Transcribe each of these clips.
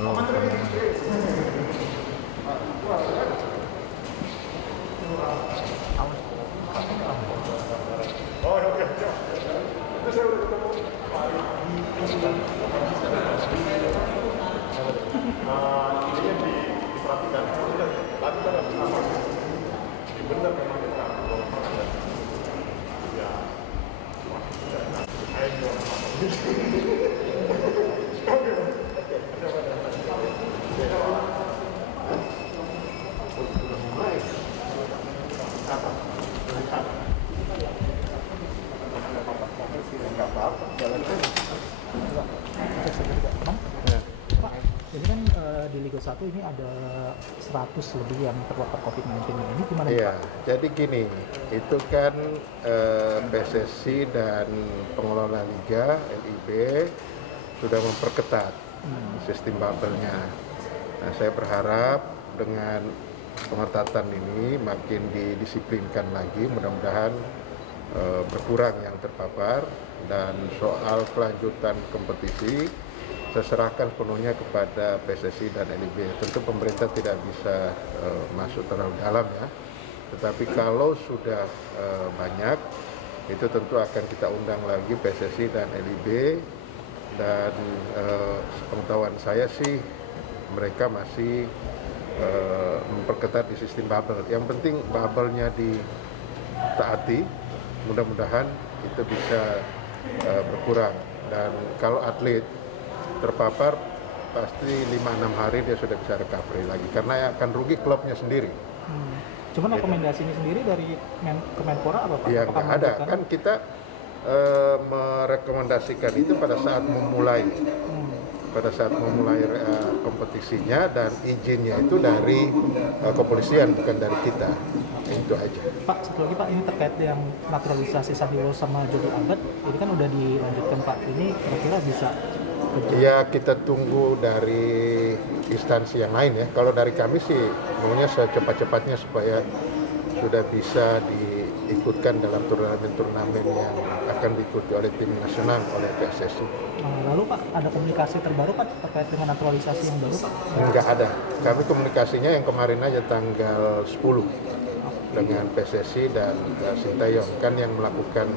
Oh, Pak, ini kan di Liga 1 ini ada 100 lebih yang terpapar COVID-19 ini gimana iya, Pak? jadi gini, itu kan PSSI dan pengelola Liga, LIB, sudah memperketat sistem bubble-nya. Nah, saya berharap dengan pengetatan ini makin didisiplinkan lagi, mudah-mudahan berkurang yang terpapar, dan soal kelanjutan kompetisi saya serahkan penuhnya kepada PSSI dan LIB. Tentu pemerintah tidak bisa masuk terlalu dalam ya, tetapi kalau sudah banyak, itu tentu akan kita undang lagi PSSI dan LIB, dan pengetahuan saya sih mereka masih memperketat di sistem bubble. Yang penting bubble-nya ditaati, mudah-mudahan itu bisa berkurang. Dan kalau atlet terpapar, pasti 5-6 hari dia sudah bisa recovery lagi, karena akan rugi klubnya sendiri. Cuman rekomendasinya sendiri dari Kemenpora apa Pak? Ya Apakah nggak ada, menunjukkan- kan kita merekomendasikan itu pada saat memulai kompetisinya, dan izinnya itu dari kepolisian, bukan dari kita. Itu aja. Pak, satu lagi Pak, ini terkait yang naturalisasi Sahiwal sama Jody Albert, ini kan udah dilanjutkan Pak, ini kira-kira bisa Ya, kita tunggu dari instansi yang lain ya. Kalau dari kami sih maunya secepat-cepatnya supaya sudah bisa diikutkan dalam turnamen-turnamen yang akan diikuti oleh tim nasional, oleh PSSI. Lalu Pak, ada komunikasi terbaru Pak terkait dengan naturalisasi yang baru Pak? Enggak ada. Kami komunikasinya yang kemarin aja tanggal 10 dengan PSSI dan Sintayong. Kan yang melakukan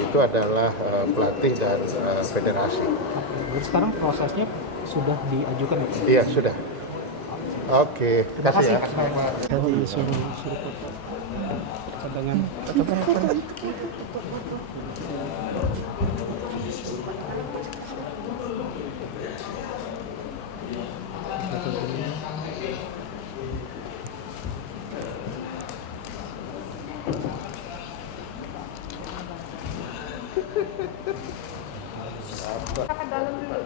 itu adalah pelatih dan federasi. Jadi sekarang prosesnya sudah diajukan ya Pak? Iya, sudah. Oke, Terima kasih. ya. Tadi suruh cadangan. Ke dalam dulu.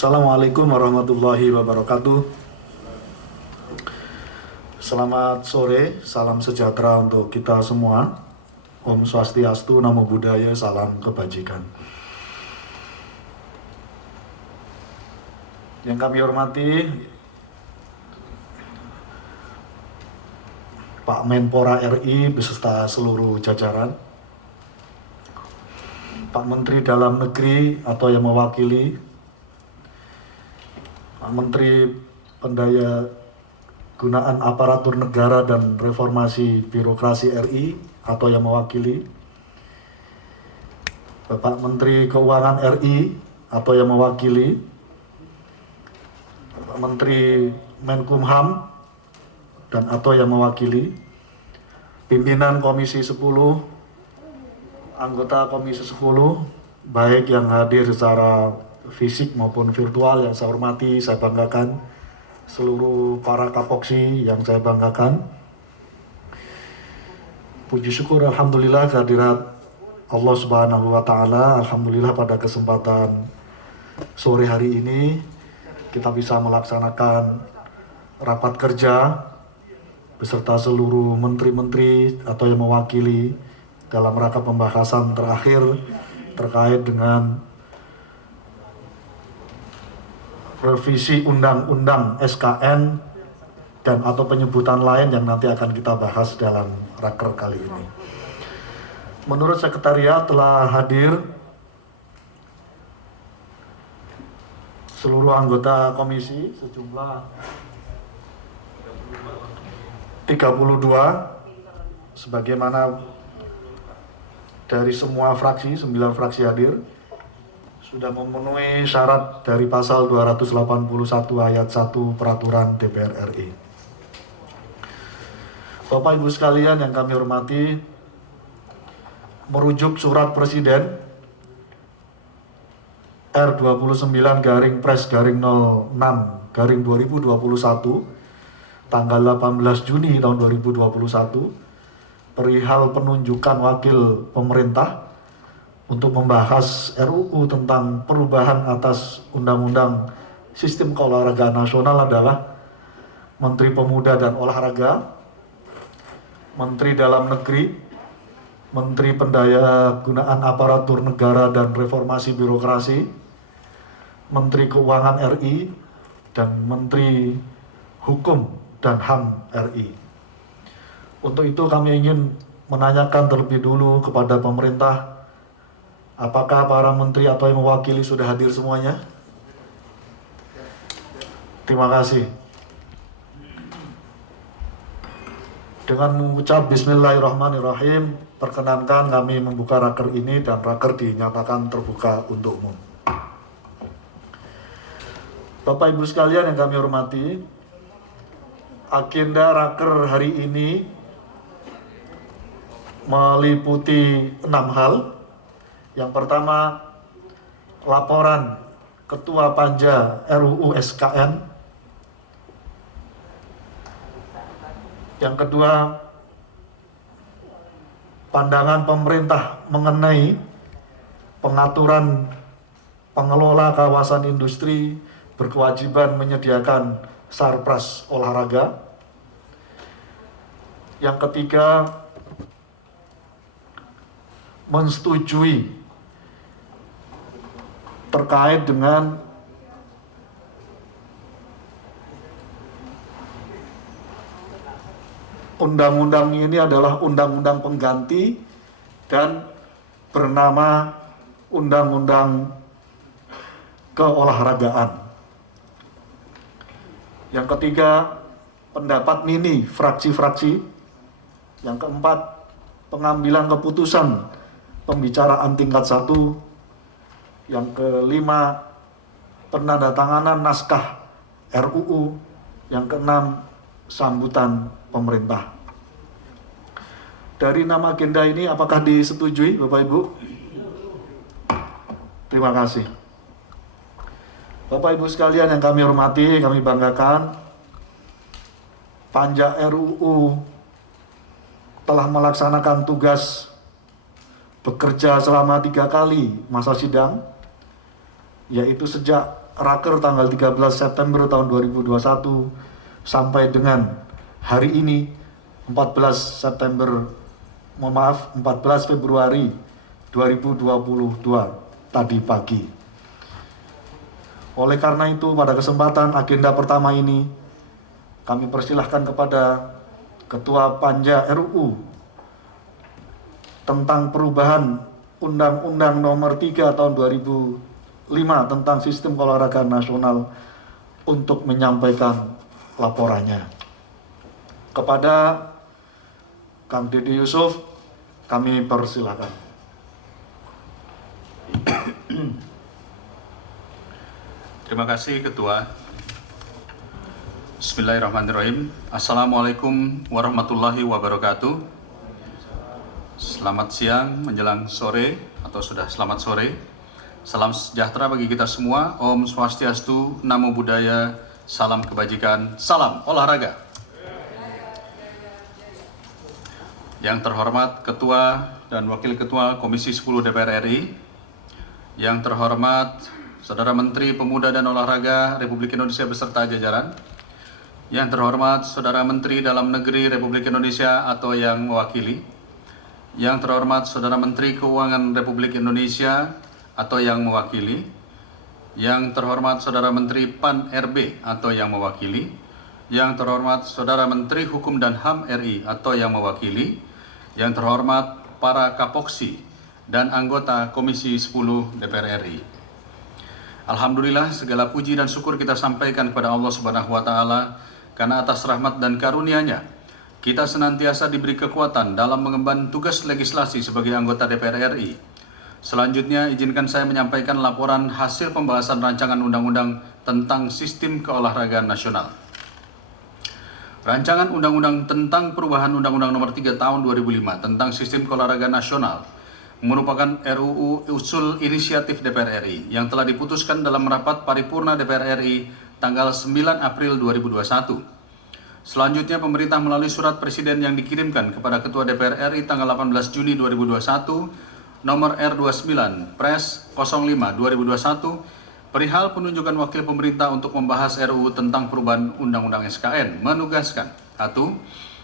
Assalamualaikum warahmatullahi wabarakatuh. Selamat sore, salam sejahtera untuk kita semua. Om Swastiastu, Namo Buddhaya, salam kebajikan. Yang kami hormati Pak Menpora RI beserta seluruh jajaran, Pak Menteri Dalam Negeri atau yang mewakili, Pak Menteri Pendaya-gunaan Aparatur Negara dan Reformasi Birokrasi RI atau yang mewakili, Bapak Menteri Keuangan RI atau yang mewakili, Bapak Menteri Menkumham dan atau yang mewakili, pimpinan Komisi 10, anggota Komisi 10, baik yang hadir secara fisik maupun virtual yang saya hormati, saya banggakan, seluruh para kapoksi yang saya banggakan. Puji syukur alhamdulillah kehadirat Allah Subhanahu wa taala. Alhamdulillah pada kesempatan sore hari ini kita bisa melaksanakan rapat kerja beserta seluruh menteri-menteri atau yang mewakili dalam rangka pembahasan terakhir terkait dengan revisi Undang-Undang SKN dan atau penyebutan lain yang nanti akan kita bahas dalam raker kali ini. Menurut sekretariat telah hadir seluruh anggota komisi sejumlah 32, sebagaimana dari semua fraksi, 9 fraksi hadir, sudah memenuhi syarat dari pasal 281 ayat 1 peraturan DPR RI. Bapak Ibu sekalian yang kami hormati, merujuk surat Presiden R29/Pres/06/2021 tanggal 18 Juni tahun 2021 perihal penunjukan wakil pemerintah untuk membahas RUU tentang perubahan atas Undang-Undang Sistem Keolahragaan Nasional adalah Menteri Pemuda dan Olahraga, Menteri Dalam Negeri, Menteri Pendaya-gunaan Aparatur Negara dan Reformasi Birokrasi, Menteri Keuangan RI, dan Menteri Hukum dan HAM RI. Untuk itu kami ingin menanyakan terlebih dulu kepada pemerintah, apakah para menteri atau yang mewakili sudah hadir semuanya? Terima kasih. Dengan mengucap Bismillahirrahmanirrahim, perkenankan kami membuka raker ini dan raker dinyatakan terbuka untuk umum. Bapak Ibu sekalian yang kami hormati, agenda raker hari ini meliputi 6 hal. Yang pertama, laporan Ketua Panja RUU SKN. Yang kedua, pandangan pemerintah mengenai pengaturan pengelola kawasan industri berkewajiban menyediakan sarpras olahraga. Yang ketiga, mensetujui terkait dengan undang-undang ini adalah undang-undang pengganti dan bernama Undang-Undang Keolahragaan. Yang ketiga, pendapat mini fraksi-fraksi. Yang keempat, pengambilan keputusan pembicaraan tingkat 1. Yang kelima, penandatanganan naskah RUU. Yang keenam, sambutan pemerintah. Dari 6 agenda ini apakah disetujui Bapak Ibu? Terima kasih. Bapak Ibu sekalian yang kami hormati, kami banggakan, Panja RUU telah melaksanakan tugas bekerja selama 3 kali masa sidang, yaitu sejak raker tanggal 13 September tahun 2021 sampai dengan hari ini 14 Februari 2022 tadi pagi. Oleh karena itu, pada kesempatan agenda pertama ini, kami persilahkan kepada Ketua Panja RUU tentang perubahan Undang-Undang Nomor 3 Tahun 2005 tentang Sistem Keolahragaan Nasional untuk menyampaikan laporannya. Kepada Kang Dede Yusuf, kami persilakan. Terima kasih Ketua. Bismillahirrahmanirrahim. Assalamualaikum warahmatullahi wabarakatuh. Selamat siang menjelang sore atau sudah selamat sore. Salam sejahtera bagi kita semua. Om Swastiastu, Namo Buddhaya, salam kebajikan, salam olahraga. Yang terhormat Ketua dan Wakil Ketua Komisi 10 DPR RI, yang terhormat Saudara Menteri Pemuda dan Olahraga Republik Indonesia beserta jajaran, yang terhormat Saudara Menteri Dalam Negeri Republik Indonesia atau yang mewakili, yang terhormat Saudara Menteri Keuangan Republik Indonesia atau yang mewakili, yang terhormat Saudara Menteri PAN RB atau yang mewakili, yang terhormat Saudara Menteri Hukum dan HAM RI atau yang mewakili, yang terhormat para Kapoksi dan anggota Komisi 10 DPR RI. Alhamdulillah, segala puji dan syukur kita sampaikan kepada Allah Subhanahu wa Ta'ala, karena atas rahmat dan karunia-Nya kita senantiasa diberi kekuatan dalam mengemban tugas legislasi sebagai anggota DPR RI. Selanjutnya, izinkan saya menyampaikan laporan hasil pembahasan rancangan undang-undang tentang Sistem Keolahragaan Nasional. Rancangan Undang-Undang tentang Perubahan Undang-Undang Nomor 3 Tahun 2005 tentang Sistem Keolahragaan Nasional merupakan RUU usul inisiatif DPR RI yang telah diputuskan dalam rapat paripurna DPR RI tanggal 9 April 2021. Selanjutnya, pemerintah melalui surat presiden yang dikirimkan kepada Ketua DPR RI tanggal 18 Juni 2021 nomor R29 Pres 05/2021 perihal penunjukan wakil pemerintah untuk membahas RUU tentang perubahan Undang-Undang SKN menugaskan 1.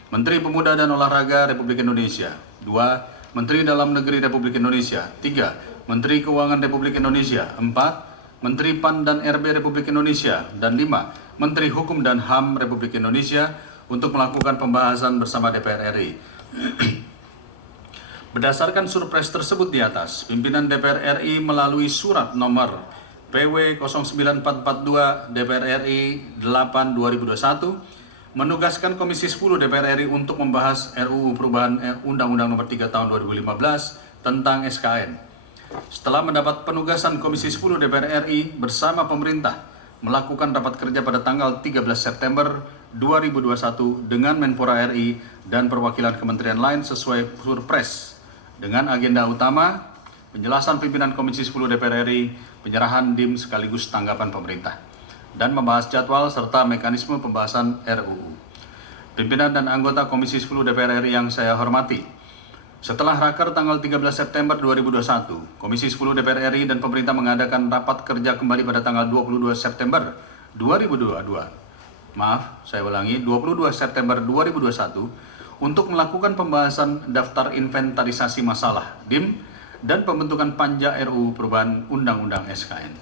Menteri Pemuda dan Olahraga Republik Indonesia, 2. Menteri Dalam Negeri Republik Indonesia, 3. Menteri Keuangan Republik Indonesia, 4. Menteri PAN dan RB Republik Indonesia, dan 5. Menteri Hukum dan HAM Republik Indonesia untuk melakukan pembahasan bersama DPR RI. Berdasarkan surpres tersebut di atas, pimpinan DPR RI melalui surat nomor PW 09442 DPR RI 8/2021 menugaskan Komisi 10 DPR RI untuk membahas RUU perubahan Undang-Undang Nomor 3 Tahun 2015 tentang SKN. Setelah mendapat penugasan, Komisi 10 DPR RI bersama pemerintah melakukan rapat kerja pada tanggal 13 September 2021 dengan Menpora RI dan perwakilan kementerian lain sesuai surpres dengan agenda utama penjelasan pimpinan Komisi 10 DPR RI, penyerahan DIM sekaligus tanggapan pemerintah, dan membahas jadwal serta mekanisme pembahasan RUU. Pimpinan dan anggota Komisi 10 DPR RI yang saya hormati, setelah raker tanggal 13 September 2021, Komisi 10 DPR RI dan pemerintah mengadakan rapat kerja kembali pada tanggal 22 September 2022. Maaf, saya ulangi, 22 September 2021 untuk melakukan pembahasan daftar inventarisasi masalah DIM dan pembentukan panja RUU perubahan Undang-Undang SKN.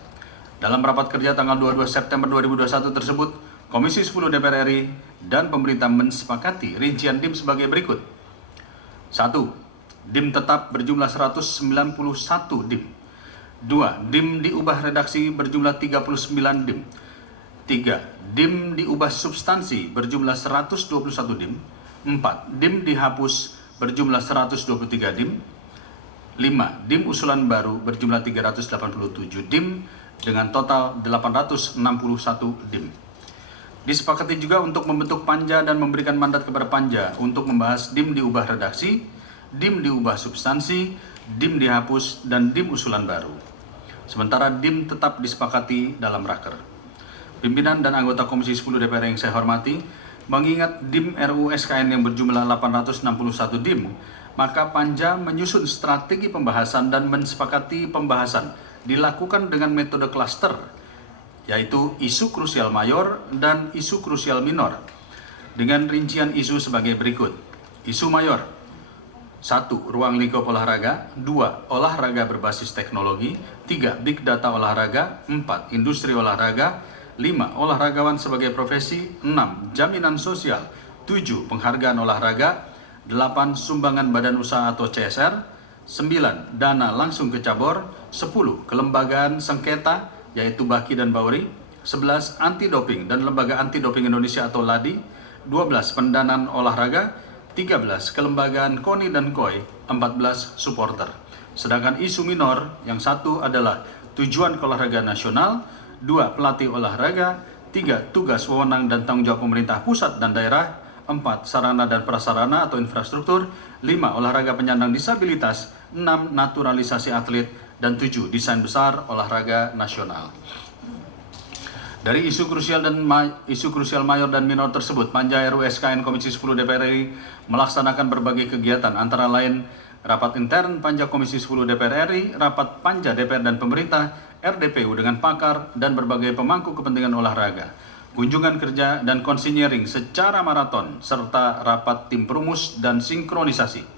Dalam rapat kerja tanggal 22 September 2021 tersebut, Komisi 10 DPR RI dan pemerintah mensepakati rincian DIM sebagai berikut. 1. DIM tetap berjumlah 191 DIM. 2. DIM diubah redaksi berjumlah 39 DIM. 3. DIM diubah substansi berjumlah 121 DIM. 4. DIM dihapus berjumlah 123 DIM. 5. DIM usulan baru berjumlah 387 DIM dengan total 861 DIM. Disepakati juga untuk membentuk panja dan memberikan mandat kepada panja untuk membahas DIM diubah redaksi, DIM diubah substansi, DIM dihapus, dan DIM usulan baru. Sementara DIM tetap disepakati dalam raker. Pimpinan dan anggota Komisi 10 DPR yang saya hormati, mengingat DIM RUU SKN yang berjumlah 861 DIM, maka panja menyusun strategi pembahasan dan mensepakati pembahasan dilakukan dengan metode klaster, yaitu isu krusial mayor dan isu krusial minor, dengan rincian isu sebagai berikut. Isu mayor, 1. Ruang lingkup olahraga. 2. Olahraga berbasis teknologi. 3. Big data olahraga. 4. Industri olahraga. 5. Olahragawan sebagai profesi. 6. Jaminan sosial. 7. Penghargaan olahraga. 8. Sumbangan badan usaha atau CSR. 9. Dana langsung ke cabur. 10. Kelembagaan sengketa yaitu Baki dan Bauri. 11. Anti doping dan Lembaga Anti Doping Indonesia atau LADI. 12. Pendanaan olahraga. 13. Kelembagaan KONI dan KOI. 14. Supporter. Sedangkan isu minor yang satu adalah tujuan keolahragaan nasional. 2. Pelatih olahraga. 3. Tugas, wewenang dan tanggung jawab pemerintah pusat dan daerah. 4. Sarana dan prasarana atau infrastruktur. 5. Olahraga penyandang disabilitas. 6. Naturalisasi atlet. Dan 7. Desain besar olahraga nasional. Dari isu krusial mayor dan minor tersebut, Panja RUU SKN Komisi 10 DPR RI melaksanakan berbagai kegiatan antara lain rapat intern Panja Komisi 10 DPR RI, rapat Panja DPR dan pemerintah, RDPU dengan pakar dan berbagai pemangku kepentingan olahraga, kunjungan kerja dan konsinyering secara maraton serta rapat tim perumus dan sinkronisasi.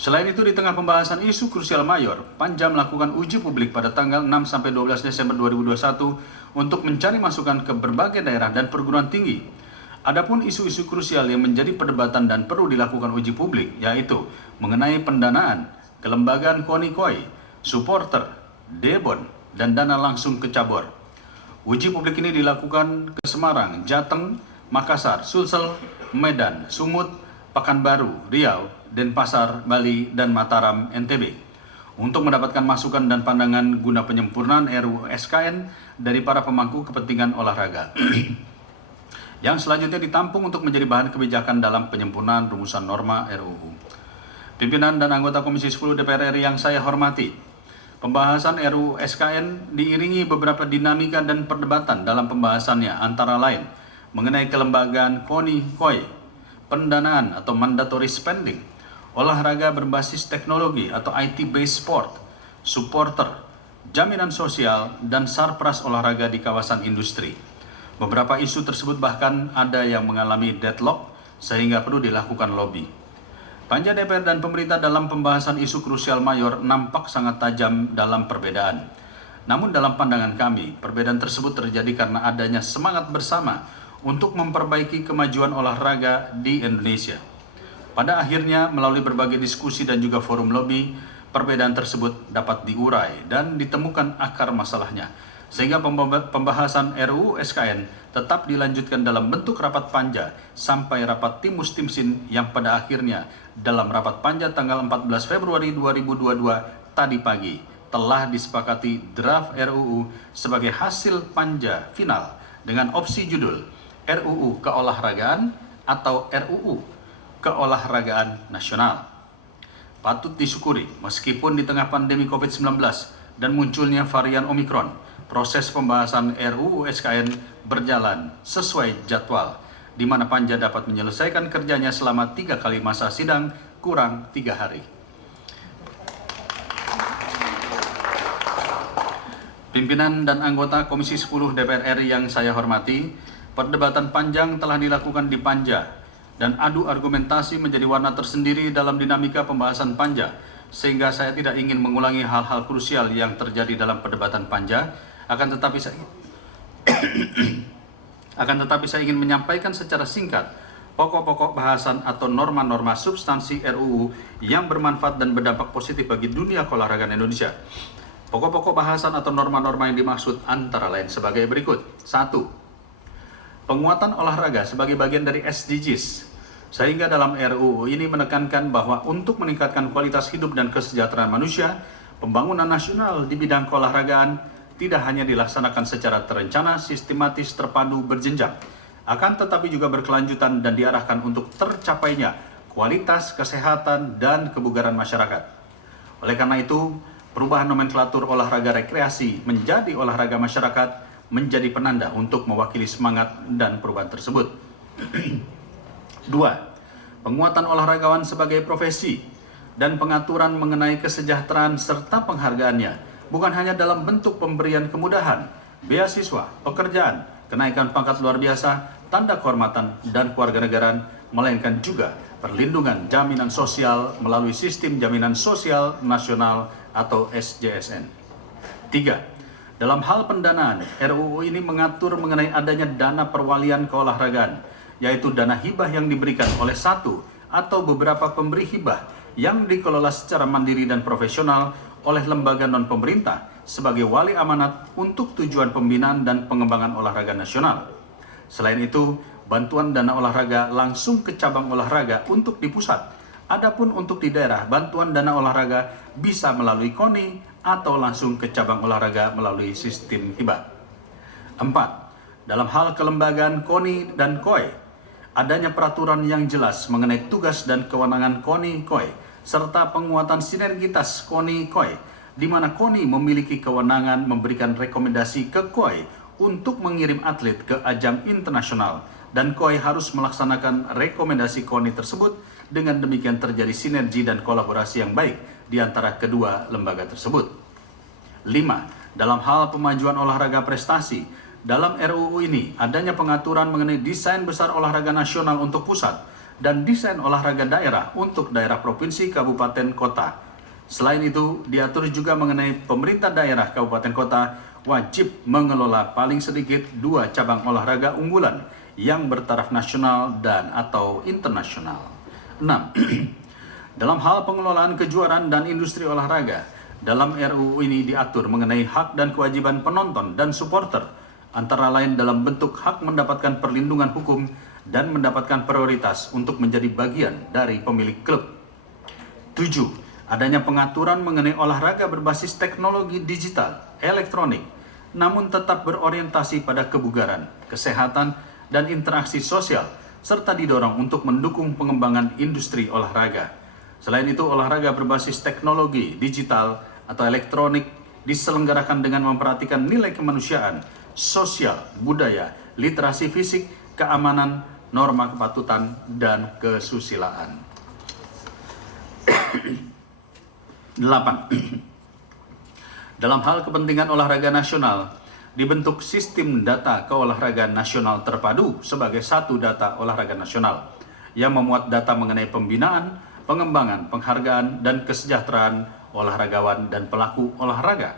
Selain itu, di tengah pembahasan isu krusial mayor, Panja melakukan uji publik pada tanggal 6-12 Desember 2021 untuk mencari masukan ke berbagai daerah dan perguruan tinggi. Adapun isu-isu krusial yang menjadi perdebatan dan perlu dilakukan uji publik, yaitu mengenai pendanaan, kelembagaan KONI-KOI, supporter, debon, dan dana langsung ke cabur. Uji publik ini dilakukan ke Semarang, Jateng, Makassar, Sulsel, Medan, Sumut, Pekanbaru, Riau, Denpasar, Bali, dan Mataram, NTB, untuk mendapatkan masukan dan pandangan guna penyempurnaan RUU SKN dari para pemangku kepentingan olahraga, yang selanjutnya ditampung untuk menjadi bahan kebijakan dalam penyempurnaan rumusan norma RUU. Pimpinan dan anggota Komisi 10 DPR RI yang saya hormati, pembahasan RUU SKN diiringi beberapa dinamika dan perdebatan dalam pembahasannya, antara lain mengenai kelembagaan KONI-KOI, pendanaan atau mandatory spending, olahraga berbasis teknologi atau IT-based sport, supporter, jaminan sosial, dan sarpras olahraga di kawasan industri. Beberapa isu tersebut bahkan ada yang mengalami deadlock sehingga perlu dilakukan lobby. Panja DPR dan pemerintah dalam pembahasan isu krusial mayor nampak sangat tajam dalam perbedaan. Namun dalam pandangan kami, perbedaan tersebut terjadi karena adanya semangat bersama untuk memperbaiki kemajuan olahraga di Indonesia. Pada akhirnya, melalui berbagai diskusi dan juga forum lobby, perbedaan tersebut dapat diurai dan ditemukan akar masalahnya, sehingga pembahasan RUU SKN tetap dilanjutkan dalam bentuk rapat panja sampai rapat timus timsin yang pada akhirnya dalam rapat panja tanggal 14 Februari 2022 tadi pagi telah disepakati draft RUU sebagai hasil panja final dengan opsi judul RUU Keolahragaan atau RUU Keolahragaan Nasional. Patut disyukuri, meskipun di tengah pandemi COVID-19 dan munculnya varian Omikron, proses pembahasan RUU SKN berjalan sesuai jadwal, di mana Panja dapat menyelesaikan kerjanya selama 3 kali masa sidang kurang 3 hari. Pimpinan dan anggota Komisi 10 DPR RI yang saya hormati, perdebatan panjang telah dilakukan di Panja, dan adu argumentasi menjadi warna tersendiri dalam dinamika pembahasan Panja, sehingga saya tidak ingin mengulangi hal-hal krusial yang terjadi dalam perdebatan Panja, akan tetapi saya ingin menyampaikan secara singkat pokok-pokok bahasan atau norma-norma substansi RUU yang bermanfaat dan berdampak positif bagi dunia keolahragaan Indonesia. Pokok-pokok bahasan atau norma-norma yang dimaksud antara lain sebagai berikut. 1. Penguatan olahraga sebagai bagian dari SDGs, sehingga dalam RUU ini menekankan bahwa untuk meningkatkan kualitas hidup dan kesejahteraan manusia, pembangunan nasional di bidang keolahragaan tidak hanya dilaksanakan secara terencana, sistematis, terpadu, berjenjang, akan tetapi juga berkelanjutan dan diarahkan untuk tercapainya kualitas kesehatan dan kebugaran masyarakat. Oleh karena itu, perubahan nomenklatur olahraga rekreasi menjadi olahraga masyarakat menjadi penanda untuk mewakili semangat dan perubahan tersebut. 2. Penguatan olahragawan sebagai profesi dan pengaturan mengenai kesejahteraan serta penghargaannya, bukan hanya dalam bentuk pemberian kemudahan, beasiswa, pekerjaan, kenaikan pangkat luar biasa, tanda kehormatan, dan kewarganegaraan, melainkan juga perlindungan jaminan sosial melalui Sistem Jaminan Sosial Nasional atau SJSN. 3. Dalam hal pendanaan, RUU ini mengatur mengenai adanya dana perwalian keolahragaan, yaitu dana hibah yang diberikan oleh satu atau beberapa pemberi hibah yang dikelola secara mandiri dan profesional oleh lembaga non-pemerintah sebagai wali amanat untuk tujuan pembinaan dan pengembangan olahraga nasional. Selain itu, bantuan dana olahraga langsung ke cabang olahraga untuk di pusat. Adapun untuk di daerah, bantuan dana olahraga bisa melalui KONI atau langsung ke cabang olahraga melalui sistem hibah. 4. Dalam hal kelembagaan KONI dan KOI, adanya peraturan yang jelas mengenai tugas dan kewenangan KONI-KOI, serta penguatan sinergitas KONI-KOI, di mana KONI memiliki kewenangan memberikan rekomendasi ke KOI untuk mengirim atlet ke ajang internasional, dan KOI harus melaksanakan rekomendasi KONI tersebut. Dengan demikian terjadi sinergi dan kolaborasi yang baik di antara kedua lembaga tersebut. 5. Dalam hal pemajuan olahraga prestasi, dalam RUU ini adanya pengaturan mengenai desain besar olahraga nasional untuk pusat dan desain olahraga daerah untuk daerah provinsi, kabupaten, kota. Selain itu, diatur juga mengenai pemerintah daerah kabupaten kota wajib mengelola paling sedikit 2 cabang olahraga unggulan yang bertaraf nasional dan atau internasional. 6. Dalam hal pengelolaan kejuaraan dan industri olahraga, dalam RUU ini diatur mengenai hak dan kewajiban penonton dan supporter, antara lain dalam bentuk hak mendapatkan perlindungan hukum dan mendapatkan prioritas untuk menjadi bagian dari pemilik klub. 7. Adanya pengaturan mengenai olahraga berbasis teknologi digital, elektronik, namun tetap berorientasi pada kebugaran, kesehatan, dan interaksi sosial, serta didorong untuk mendukung pengembangan industri olahraga. Selain itu, olahraga berbasis teknologi digital atau elektronik diselenggarakan dengan memperhatikan nilai kemanusiaan, sosial, budaya, literasi fisik, keamanan, norma kepatutan, dan kesusilaan. 8. Dalam hal kepentingan olahraga nasional, dibentuk sistem data keolahragaan nasional terpadu sebagai satu data olahraga nasional yang memuat data mengenai pembinaan, pengembangan, penghargaan, dan kesejahteraan olahragawan dan pelaku olahraga.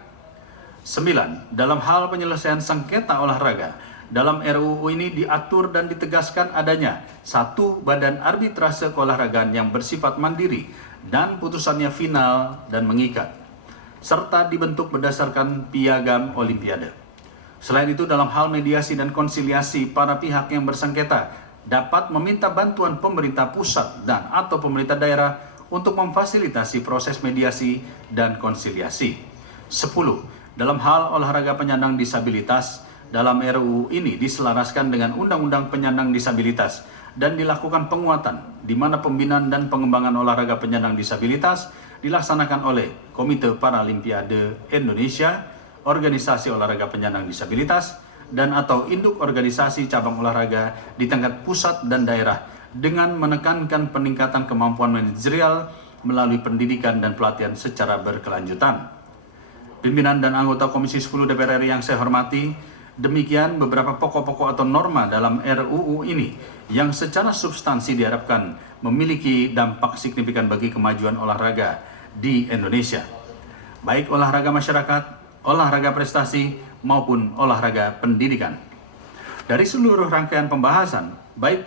9. Dalam hal penyelesaian sengketa olahraga, dalam RUU ini diatur dan ditegaskan adanya satu badan arbitrase keolahragaan yang bersifat mandiri dan putusannya final dan mengikat, serta dibentuk berdasarkan piagam Olimpiade. Selain itu, dalam hal mediasi dan konsiliasi, para pihak yang bersengketa dapat meminta bantuan pemerintah pusat dan atau pemerintah daerah untuk memfasilitasi proses mediasi dan konsiliasi. 10. Dalam hal olahraga penyandang disabilitas, dalam RUU ini diselaraskan dengan Undang-Undang Penyandang Disabilitas dan dilakukan penguatan di mana pembinaan dan pengembangan olahraga penyandang disabilitas dilaksanakan oleh Komite Paralimpiade Indonesia, Organisasi Olahraga Penyandang Disabilitas, dan atau induk organisasi cabang olahraga di tingkat pusat dan daerah dengan menekankan peningkatan kemampuan manajerial melalui pendidikan dan pelatihan secara berkelanjutan. Pimpinan dan anggota Komisi 10 DPR RI yang saya hormati, demikian beberapa pokok-pokok atau norma dalam RUU ini yang secara substansi diharapkan memiliki dampak signifikan bagi kemajuan olahraga di Indonesia, baik olahraga masyarakat, olahraga prestasi, maupun olahraga pendidikan. Dari seluruh rangkaian pembahasan, baik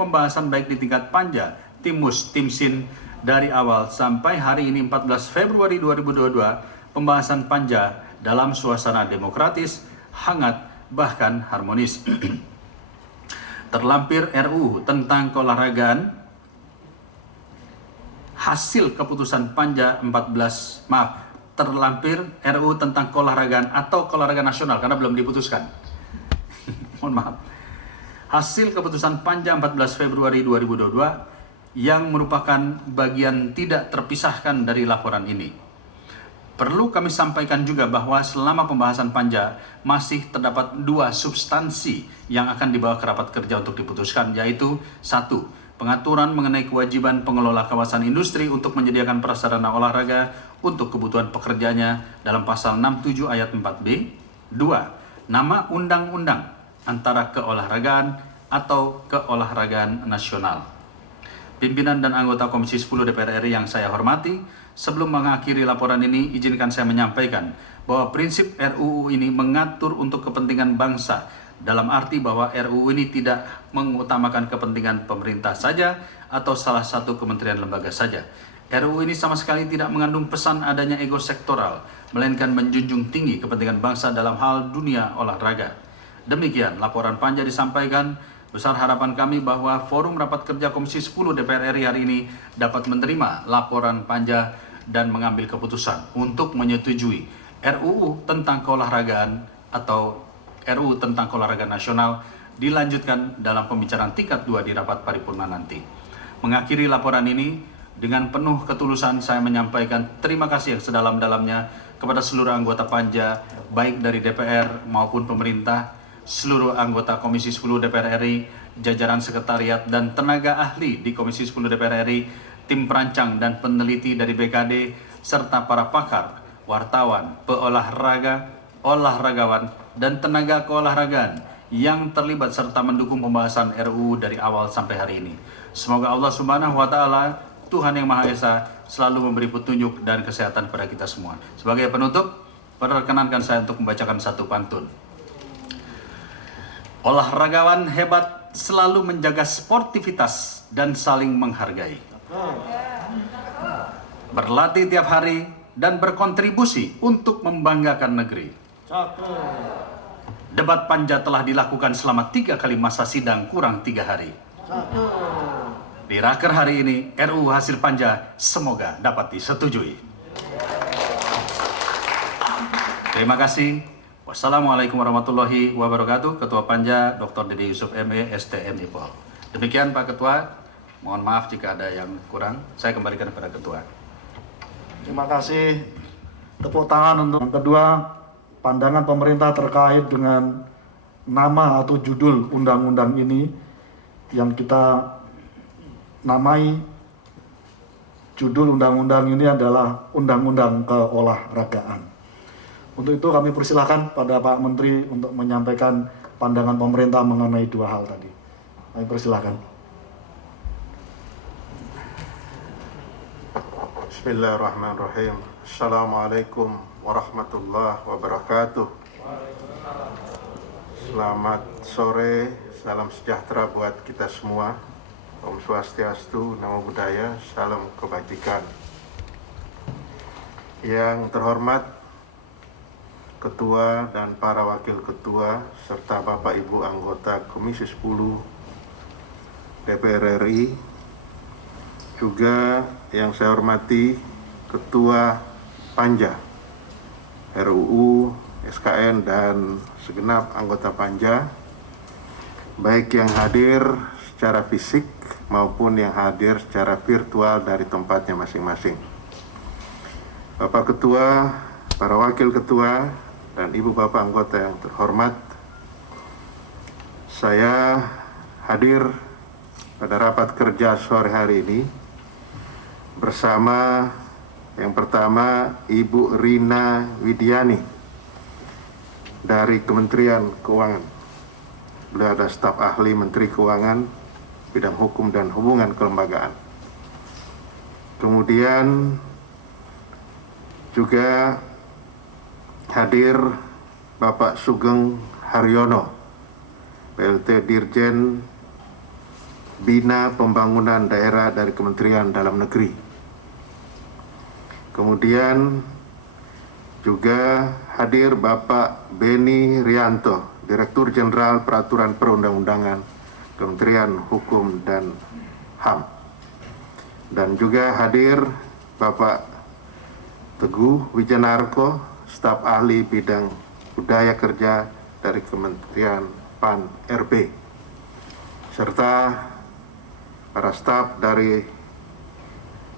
di tingkat Panja, Timus, Timsin, dari awal sampai hari ini 14 Februari 2022, pembahasan Panja dalam suasana demokratis, hangat, bahkan harmonis. Terlampir RUU tentang keolahragaan, hasil keputusan Panja terlampir RUU tentang keolahragaan atau keolahragaan nasional karena belum diputuskan. Mohon maaf. Hasil keputusan Panja 14 Februari 2022 yang merupakan bagian tidak terpisahkan dari laporan ini. Perlu kami sampaikan juga bahwa selama pembahasan Panja masih terdapat 2 substansi yang akan dibawa ke rapat kerja untuk diputuskan, yaitu 1. Pengaturan mengenai kewajiban pengelola kawasan industri untuk menyediakan prasarana olahraga untuk kebutuhan pekerjanya dalam pasal 67 ayat 4B. 2. Nama undang-undang antara keolahragaan atau keolahragaan nasional. pimpinan dan anggota Komisi 10 DPR RI yang saya hormati, sebelum mengakhiri laporan ini, izinkan saya menyampaikan bahwa prinsip RUU ini mengatur untuk kepentingan bangsa, dalam arti bahwa RUU ini tidak mengutamakan kepentingan pemerintah saja atau salah satu kementerian lembaga saja. RUU ini sama sekali tidak mengandung pesan adanya ego sektoral, melainkan menjunjung tinggi kepentingan bangsa dalam hal dunia olahraga. Demikian laporan Panja disampaikan. Besar harapan kami bahwa Forum Rapat Kerja Komisi 10 DPR RI hari ini dapat menerima laporan Panja dan mengambil keputusan untuk menyetujui RUU tentang keolahragaan atau RUU tentang keolahragaan nasional dilanjutkan dalam pembicaraan tingkat 2 di rapat paripurna nanti. Mengakhiri laporan ini, dengan penuh ketulusan saya menyampaikan terima kasih yang sedalam-dalamnya kepada seluruh anggota Panja, baik dari DPR maupun pemerintah, seluruh anggota Komisi 10 DPR RI, jajaran sekretariat dan tenaga ahli di Komisi 10 DPR RI, tim perancang dan peneliti dari BKD, serta para pakar, wartawan, olahragawan, dan tenaga keolahragaan yang terlibat serta mendukung pembahasan RUU dari awal sampai hari ini. Semoga Allah Subhanahu wa Ta'ala, Tuhan yang Maha Esa, selalu memberi petunjuk dan kesehatan pada kita semua. Sebagai penutup, perkenankan saya untuk membacakan satu pantun. Olahragawan hebat selalu menjaga sportivitas dan saling menghargai. Berlatih tiap hari dan berkontribusi untuk membanggakan negeri. Debat Panja telah dilakukan selama 3 kali masa sidang kurang 3 hari. Di raker hari ini, RUU hasil Panja semoga dapat disetujui. Terima kasih. Wassalamualaikum warahmatullahi wabarakatuh. Ketua Panja Dr. Dede Yusuf ME, STM IPOL. Demikian Pak Ketua, mohon maaf jika ada yang kurang. Saya kembalikan kepada Ketua. Terima kasih. Tepuk tangan untuk yang kedua, pandangan pemerintah terkait dengan nama atau judul undang-undang ini yang kita namai. Judul undang-undang ini adalah Undang-Undang Keolahragaan. Untuk itu kami persilahkan pada Pak Menteri untuk menyampaikan pandangan pemerintah mengenai 2 hal tadi. Kami persilahkan. Bismillahirrahmanirrahim. Assalamualaikum warahmatullahi wabarakatuh. Selamat sore, salam sejahtera buat kita semua. Om Swastiastu, Namo Buddhaya, salam kebajikan. Yang terhormat Ketua dan para Wakil Ketua, serta Bapak Ibu anggota Komisi 10 DPR RI, juga yang saya hormati Ketua Panja, RUU, SKN, dan segenap anggota Panja, baik yang hadir secara fisik maupun yang hadir secara virtual dari tempatnya masing-masing. Bapak Ketua, para Wakil Ketua, dan Ibu Bapak anggota yang terhormat, saya hadir pada rapat kerja sore hari ini bersama yang pertama Ibu Rina Widiani dari Kementerian Keuangan. Beliau adalah staf ahli Menteri Keuangan, bidang hukum dan hubungan kelembagaan. Kemudian juga hadir Bapak Sugeng Haryono, PLT Dirjen Bina Pembangunan Daerah dari Kementerian Dalam Negeri. Kemudian juga hadir Bapak Beni Rianto, Direktur Jenderal Peraturan Perundang-undangan Kementerian Hukum dan HAM. Dan juga hadir Bapak Teguh Wijanarko, staf ahli bidang budaya kerja dari Kementerian PAN RB, serta para staf dari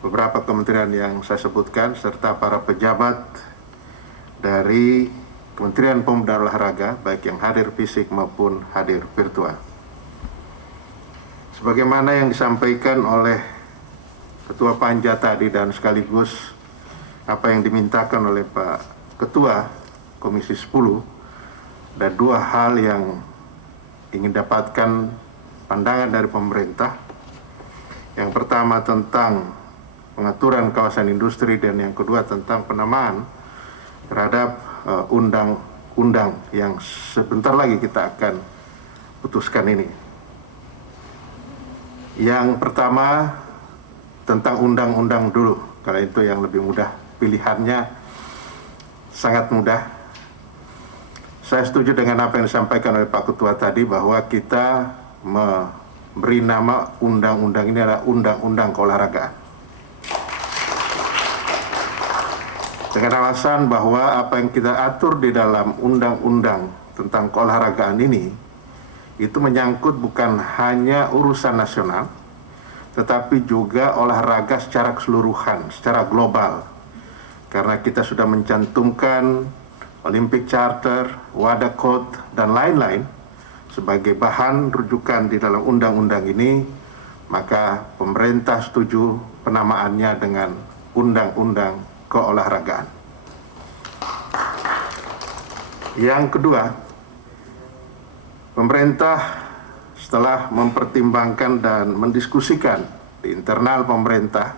beberapa kementerian yang saya sebutkan, serta para pejabat dari Kementerian Pemuda Olahraga, baik yang hadir fisik maupun hadir virtual. Sebagaimana yang disampaikan oleh Ketua Panja tadi dan sekaligus apa yang dimintakan oleh Pak Ketua Komisi 10, ada 2 hal yang ingin dapatkan pandangan dari pemerintah. Yang pertama tentang pengaturan kawasan industri dan yang kedua tentang penamaan terhadap undang-undang yang sebentar lagi kita akan putuskan ini. Yang pertama tentang undang-undang dulu, karena itu yang lebih mudah, pilihannya sangat mudah. Saya setuju dengan apa yang disampaikan oleh Pak Ketua tadi bahwa kita memberi nama undang-undang ini adalah undang-undang keolahragaan. Dengan alasan bahwa apa yang kita atur di dalam undang-undang tentang keolahragaan ini itu menyangkut bukan hanya urusan nasional, tetapi juga olahraga secara keseluruhan, secara global. Karena kita sudah mencantumkan Olympic Charter, WADA Code, dan lain-lain sebagai bahan rujukan di dalam undang-undang ini, maka pemerintah setuju penamaannya dengan Undang-Undang Keolahragaan. Yang kedua, pemerintah setelah mempertimbangkan dan mendiskusikan di internal pemerintah,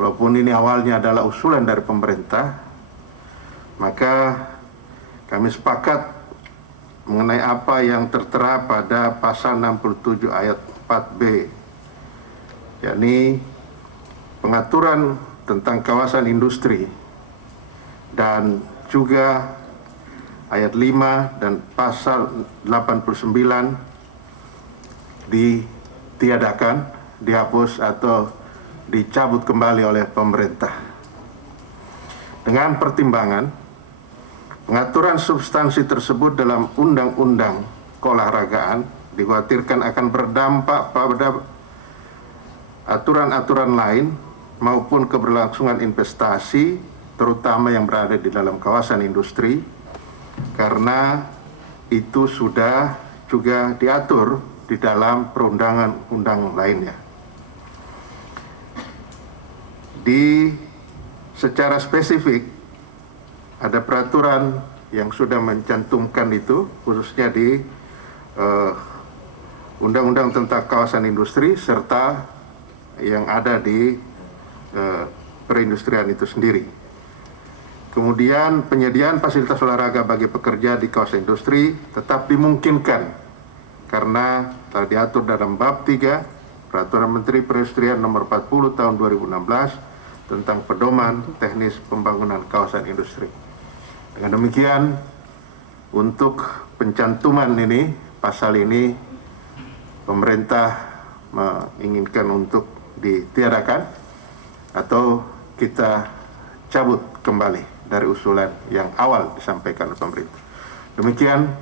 walaupun ini awalnya adalah usulan dari pemerintah, maka kami sepakat mengenai apa yang tertera pada pasal 67 ayat 4B, yakni pengaturan tentang kawasan industri dan juga ayat 5 dan pasal 89 ditiadakan, dihapus atau dicabut kembali oleh pemerintah. Dengan pertimbangan, pengaturan substansi tersebut dalam undang-undang keolahragaan dikhawatirkan akan berdampak pada aturan-aturan lain maupun keberlangsungan investasi, terutama yang berada di dalam kawasan industri, karena itu sudah juga diatur di dalam perundang-undang lainnya. Secara spesifik ada peraturan yang sudah mencantumkan itu, khususnya di Undang-Undang tentang Kawasan Industri serta yang ada di perindustrian itu sendiri. Kemudian penyediaan fasilitas olahraga bagi pekerja di kawasan industri tetap dimungkinkan karena telah diatur dalam bab 3 Peraturan Menteri Perindustrian Nomor 40 Tahun 2016 tentang pedoman teknis pembangunan kawasan industri. Dengan demikian, untuk pencantuman ini, pasal ini, pemerintah menginginkan untuk ditiadakan atau kita cabut kembali dari usulan yang awal disampaikan oleh pemerintah. Demikian,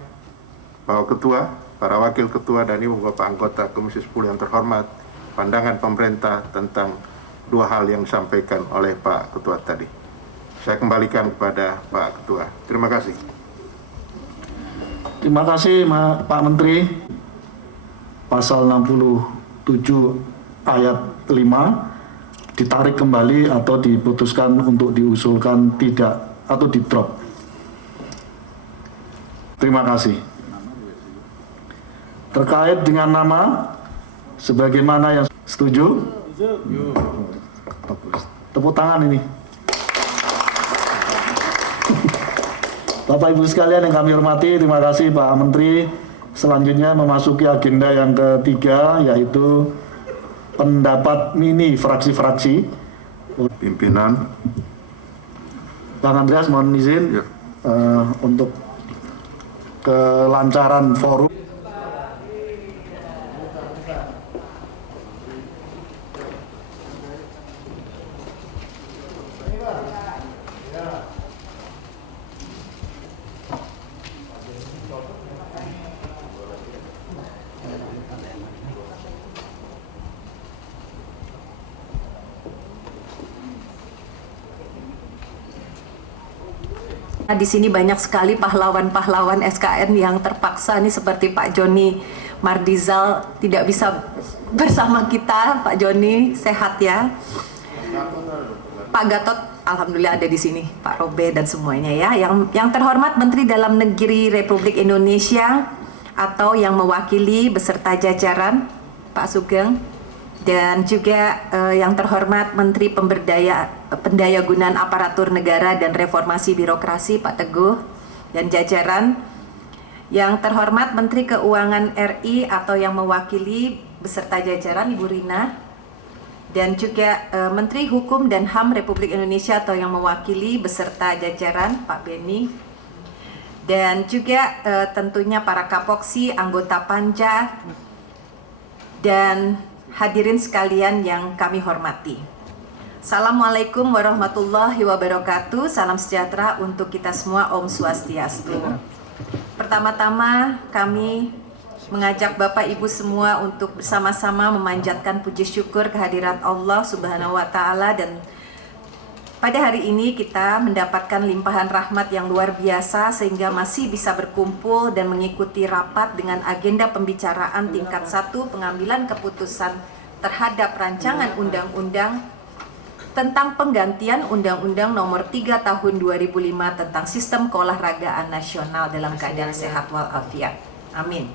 Bapak Ketua, para Wakil Ketua dan Ibu Bapak Anggota Komisi 10 yang terhormat, pandangan pemerintah tentang dua hal yang disampaikan oleh Pak Ketua tadi. Saya kembalikan kepada Pak Ketua. Terima kasih. Terima kasih Pak Menteri. Pasal 67 ayat 5 ditarik kembali atau diputuskan untuk diusulkan tidak atau di drop. Terima kasih. Terkait dengan nama, sebagaimana yang setuju? Tepuk tangan ini. Bapak Ibu sekalian yang kami hormati, terima kasih Pak Menteri. Selanjutnya memasuki agenda yang ketiga, yaitu pendapat mini fraksi-fraksi. Pimpinan. Bang Andreas mohon izin Ya. Untuk kelancaran forum. Di sini banyak sekali pahlawan-pahlawan SKN yang terpaksa nih seperti Pak Joni Mardizal tidak bisa bersama kita. Pak Joni sehat ya. Pak Gatot alhamdulillah ada di sini, Pak Robe dan semuanya ya. Yang terhormat Menteri Dalam Negeri Republik Indonesia atau yang mewakili beserta jajaran, Pak Sugeng, dan juga yang terhormat Menteri Pendayagunaan Aparatur Negara dan Reformasi Birokrasi Pak Teguh dan jajaran, yang terhormat Menteri Keuangan RI atau yang mewakili beserta jajaran Ibu Rina, dan juga Menteri Hukum dan HAM Republik Indonesia atau yang mewakili beserta jajaran Pak Beni, dan juga tentunya para Kapoksi, anggota Panja, dan hadirin sekalian yang kami hormati. Assalamualaikum warahmatullahi wabarakatuh. Salam sejahtera untuk kita semua. Om Swastiastu. Pertama-tama kami mengajak Bapak Ibu semua untuk bersama-sama memanjatkan puji syukur kehadirat Allah Subhanahu wa taala, dan pada hari ini kita mendapatkan limpahan rahmat yang luar biasa sehingga masih bisa berkumpul dan mengikuti rapat dengan agenda pembicaraan tingkat 1 pengambilan keputusan terhadap rancangan undang-undang tentang penggantian Undang-Undang Nomor 3 Tahun 2005 tentang Sistem Keolahragaan Nasional dalam keadaan sehat walafiat. Amin.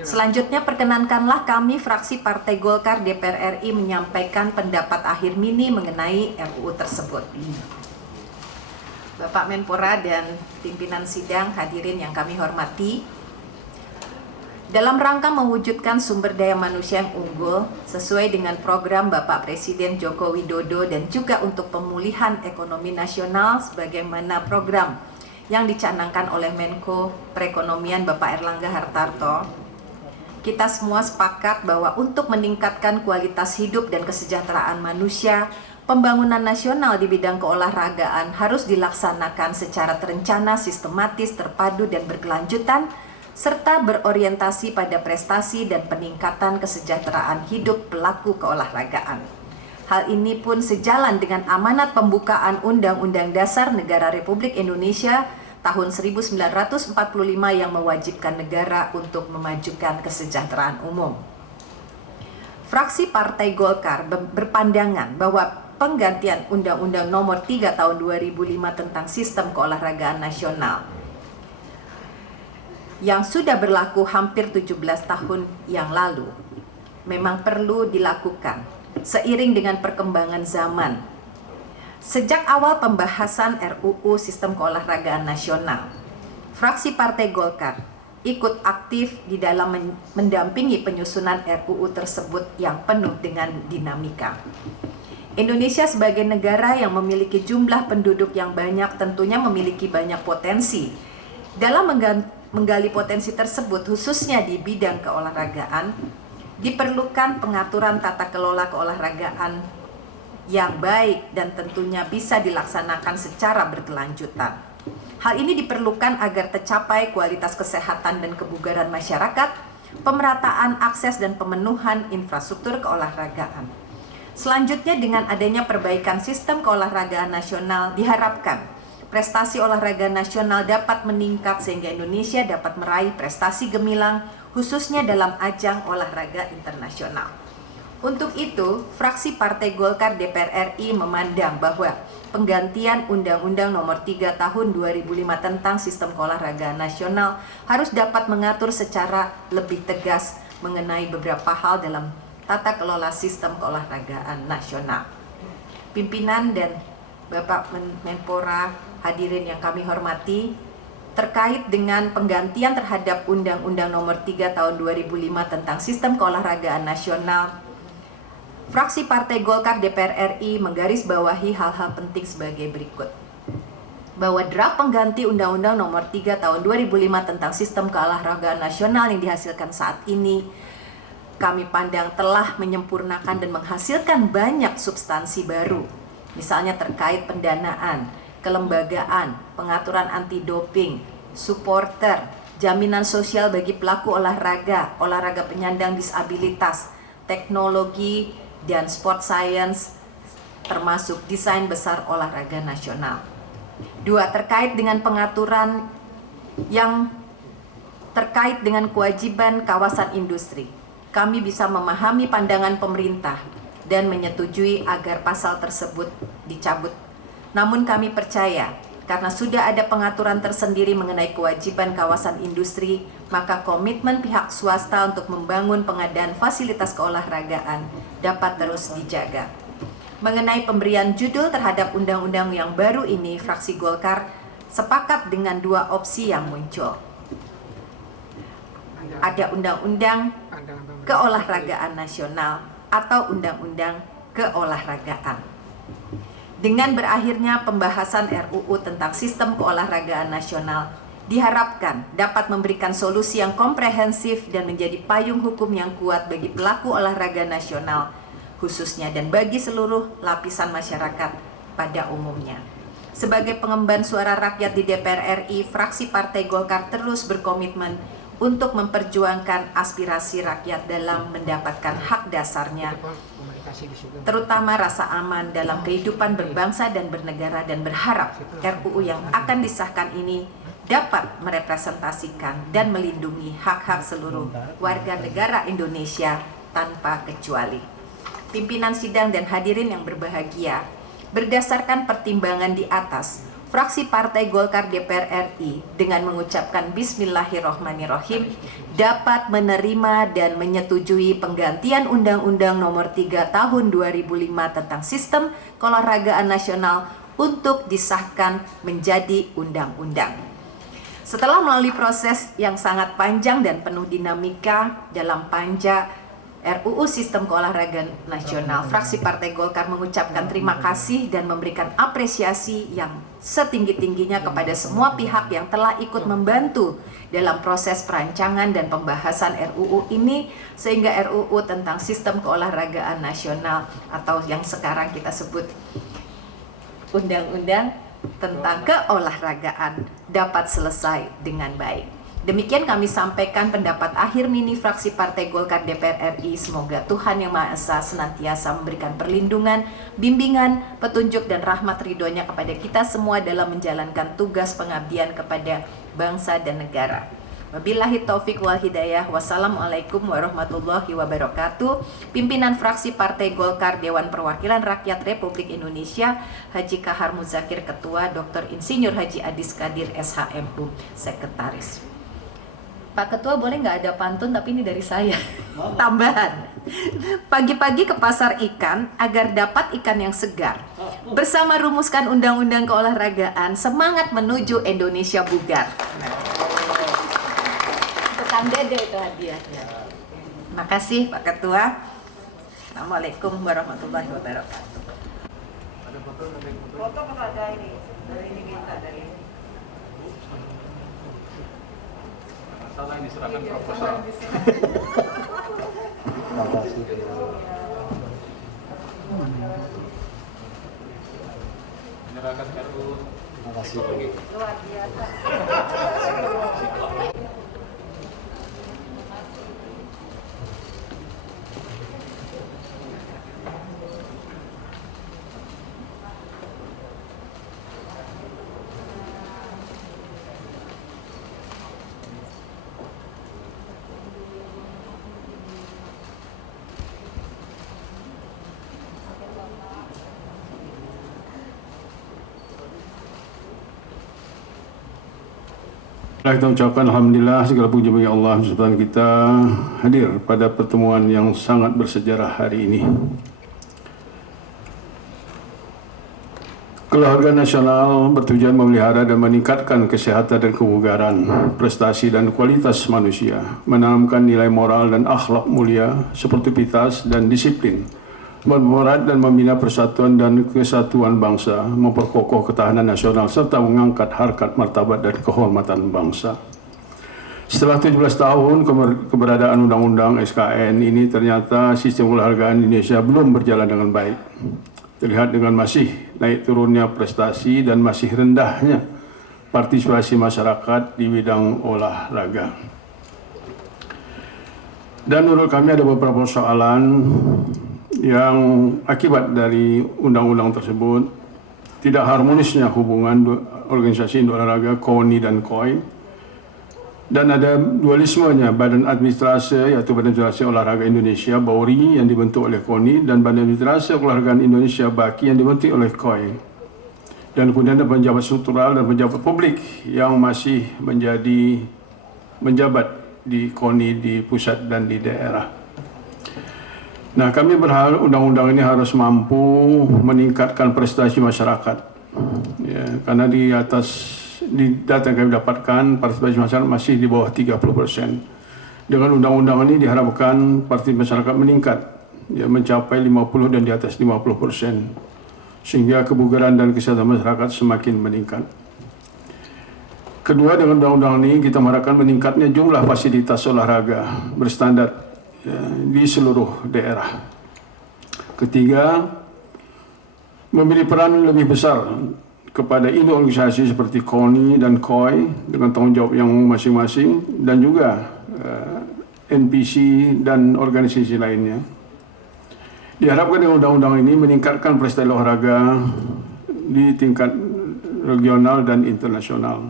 Selanjutnya perkenankanlah kami fraksi Partai Golkar DPR RI menyampaikan pendapat akhir mini mengenai RUU tersebut. Bapak Menpora dan pimpinan sidang, hadirin yang kami hormati, dalam rangka mewujudkan sumber daya manusia yang unggul sesuai dengan program Bapak Presiden Joko Widodo dan juga untuk pemulihan ekonomi nasional sebagaimana program yang dicanangkan oleh Menko Perekonomian Bapak Erlangga Hartarto, kita semua sepakat bahwa untuk meningkatkan kualitas hidup dan kesejahteraan manusia, pembangunan nasional di bidang keolahragaan harus dilaksanakan secara terencana, sistematis, terpadu, dan berkelanjutan, serta berorientasi pada prestasi dan peningkatan kesejahteraan hidup pelaku keolahragaan. Hal ini pun sejalan dengan amanat pembukaan Undang-Undang Dasar Negara Republik Indonesia tahun 1945 yang mewajibkan negara untuk memajukan kesejahteraan umum. Fraksi Partai Golkar berpandangan bahwa penggantian Undang-Undang Nomor 3 Tahun 2005 tentang Sistem Keolahragaan Nasional yang sudah berlaku hampir 17 tahun yang lalu memang perlu dilakukan seiring dengan perkembangan zaman. Sejak awal pembahasan RUU Sistem Keolahragaan Nasional, fraksi Partai Golkar ikut aktif di dalam mendampingi penyusunan RUU tersebut yang penuh dengan dinamika. Indonesia sebagai negara yang memiliki jumlah penduduk yang banyak tentunya memiliki banyak potensi. Dalam menggali potensi tersebut, khususnya di bidang keolahragaan, diperlukan pengaturan tata kelola keolahragaan yang baik dan tentunya bisa dilaksanakan secara berkelanjutan. Hal ini diperlukan agar tercapai kualitas kesehatan dan kebugaran masyarakat, pemerataan akses dan pemenuhan infrastruktur keolahragaan. Selanjutnya, dengan adanya perbaikan sistem keolahragaan nasional, diharapkan prestasi olahraga nasional dapat meningkat sehingga Indonesia dapat meraih prestasi gemilang khususnya dalam ajang olahraga internasional. Untuk itu, fraksi Partai Golkar DPR RI memandang bahwa penggantian Undang-Undang Nomor 3 Tahun 2005 tentang Sistem Keolahragaan Nasional harus dapat mengatur secara lebih tegas mengenai beberapa hal dalam tata kelola sistem keolahragaan nasional. Pimpinan dan Bapak Menpora, hadirin yang kami hormati, terkait dengan penggantian terhadap Undang-Undang Nomor 3 Tahun 2005 tentang Sistem Keolahragaan Nasional, fraksi Partai Golkar DPR RI menggarisbawahi hal-hal penting sebagai berikut. Bahwa draft pengganti Undang-Undang Nomor 3 Tahun 2005 tentang Sistem Keolahragaan Nasional yang dihasilkan saat ini kami pandang telah menyempurnakan dan menghasilkan banyak substansi baru, misalnya terkait pendanaan, kelembagaan, pengaturan anti-doping, supporter, jaminan sosial bagi pelaku olahraga, olahraga penyandang disabilitas, teknologi, dan sport science, termasuk desain besar olahraga nasional. 2. Terkait dengan pengaturan yang terkait dengan kewajiban kawasan industri, kami bisa memahami pandangan pemerintah dan menyetujui agar pasal tersebut dicabut. Namun kami percaya Karena sudah ada pengaturan tersendiri mengenai kewajiban kawasan industri, maka komitmen pihak swasta untuk membangun pengadaan fasilitas keolahragaan dapat terus dijaga. Mengenai pemberian judul terhadap undang-undang yang baru ini, fraksi Golkar sepakat dengan dua opsi yang muncul. Ada undang-undang keolahragaan nasional atau undang-undang keolahragaan. Dengan berakhirnya pembahasan RUU tentang sistem keolahragaan nasional, diharapkan dapat memberikan solusi yang komprehensif dan menjadi payung hukum yang kuat bagi pelaku olahraga nasional, khususnya dan bagi seluruh lapisan masyarakat pada umumnya. Sebagai pengemban suara rakyat di DPR RI, fraksi Partai Golkar terus berkomitmen untuk memperjuangkan aspirasi rakyat dalam mendapatkan hak dasarnya, terutama rasa aman dalam kehidupan berbangsa dan bernegara, dan berharap RUU yang akan disahkan ini dapat merepresentasikan dan melindungi hak-hak seluruh warga negara Indonesia tanpa kecuali. Pimpinan sidang dan hadirin yang berbahagia, berdasarkan pertimbangan di atas, fraksi Partai Golkar DPR RI dengan mengucapkan Bismillahirrohmanirrohim dapat menerima dan menyetujui penggantian Undang-Undang Nomor 3 Tahun 2005 tentang Sistem Keolahragaan Nasional untuk disahkan menjadi undang-undang. Setelah melalui proses yang sangat panjang dan penuh dinamika dalam panja RUU Sistem Keolahragaan Nasional, fraksi Partai Golkar mengucapkan terima kasih dan memberikan apresiasi yang setinggi-tingginya kepada semua pihak yang telah ikut membantu dalam proses perancangan dan pembahasan RUU ini, sehingga RUU tentang Sistem Keolahragaan Nasional atau yang sekarang kita sebut Undang-Undang tentang Keolahragaan dapat selesai dengan baik. Demikian kami sampaikan pendapat akhir mini fraksi Partai Golkar DPR RI. Semoga Tuhan Yang Maha Esa senantiasa memberikan perlindungan, bimbingan, petunjuk dan rahmat ridhonya kepada kita semua dalam menjalankan tugas pengabdian kepada bangsa dan negara. Wabillahi taufik wal hidayah. Wassalamualaikum warahmatullahi wabarakatuh. Pimpinan fraksi Partai Golkar Dewan Perwakilan Rakyat Republik Indonesia, Haji Kahar Muzakir Ketua, Dr. Insinyur Haji Adis Kadir SHMU Sekretaris. Pak Ketua, boleh nggak ada pantun tapi ini dari saya, tambahan. Pagi-pagi ke pasar ikan agar dapat ikan yang segar. Bersama rumuskan undang-undang keolahragaan, semangat menuju Indonesia bugar. Untuk Kang Dede itu hadiahnya. Terima kasih Pak Ketua. Assalamualaikum warahmatullahi wabarakatuh. Foto kepada ini, dari ini kita dari ini. Salah ini serahkan proposal. Menyerahkan RUU. Terima kasih. Luar biasa. Kita ucapkan Alhamdulillah, segala puji bagi Allah Subhanahu kita hadir pada pertemuan yang sangat bersejarah hari ini. Keolahragaan nasional bertujuan memelihara dan meningkatkan kesehatan dan kebugaran, prestasi dan kualitas manusia, menanamkan nilai moral dan akhlak mulia, sportivitas dan disiplin, memerat dan membina persatuan dan kesatuan bangsa, memperkokoh ketahanan nasional, serta mengangkat harkat, martabat, dan kehormatan bangsa. Setelah 17 tahun keberadaan Undang-Undang SKN ini, ternyata sistem keolahragaan Indonesia belum berjalan dengan baik. Terlihat dengan masih naik turunnya prestasi dan masih rendahnya partisipasi masyarakat di bidang olahraga. Dan menurut kami ada beberapa persoalan yang akibat dari undang-undang tersebut, tidak harmonisnya hubungan organisasi olahraga KONI dan KOI, dan ada dualismenya Badan Administrasi, yaitu Badan Administrasi Olahraga Indonesia BAORI yang dibentuk oleh KONI, dan Badan Administrasi Olahraga Indonesia BAKI yang dibentuk oleh KOI. dan kemudian ada pejabat struktural dan pejabat publik yang masih menjabat di KONI di pusat dan di daerah. Nah, kami berharap undang-undang ini harus mampu meningkatkan prestasi masyarakat. Ya, karena di data yang kami dapatkan, partisipasi masyarakat masih di bawah 30%. Dengan undang-undang ini diharapkan partisipasi masyarakat meningkat, ya, mencapai 50 dan di atas 50%. Sehingga kebugaran dan kesehatan masyarakat semakin meningkat. Kedua, dengan undang-undang ini kita mengharapkan meningkatnya jumlah fasilitas olahraga berstandar, ya, di seluruh daerah. Ketiga, memberi peran lebih besar kepada induk organisasi seperti KONI dan KOI dengan tanggung jawab yang masing-masing, dan juga NPC dan organisasi lainnya. Diharapkan dengan undang-undang ini meningkatkan prestasi olahraga di tingkat regional dan internasional.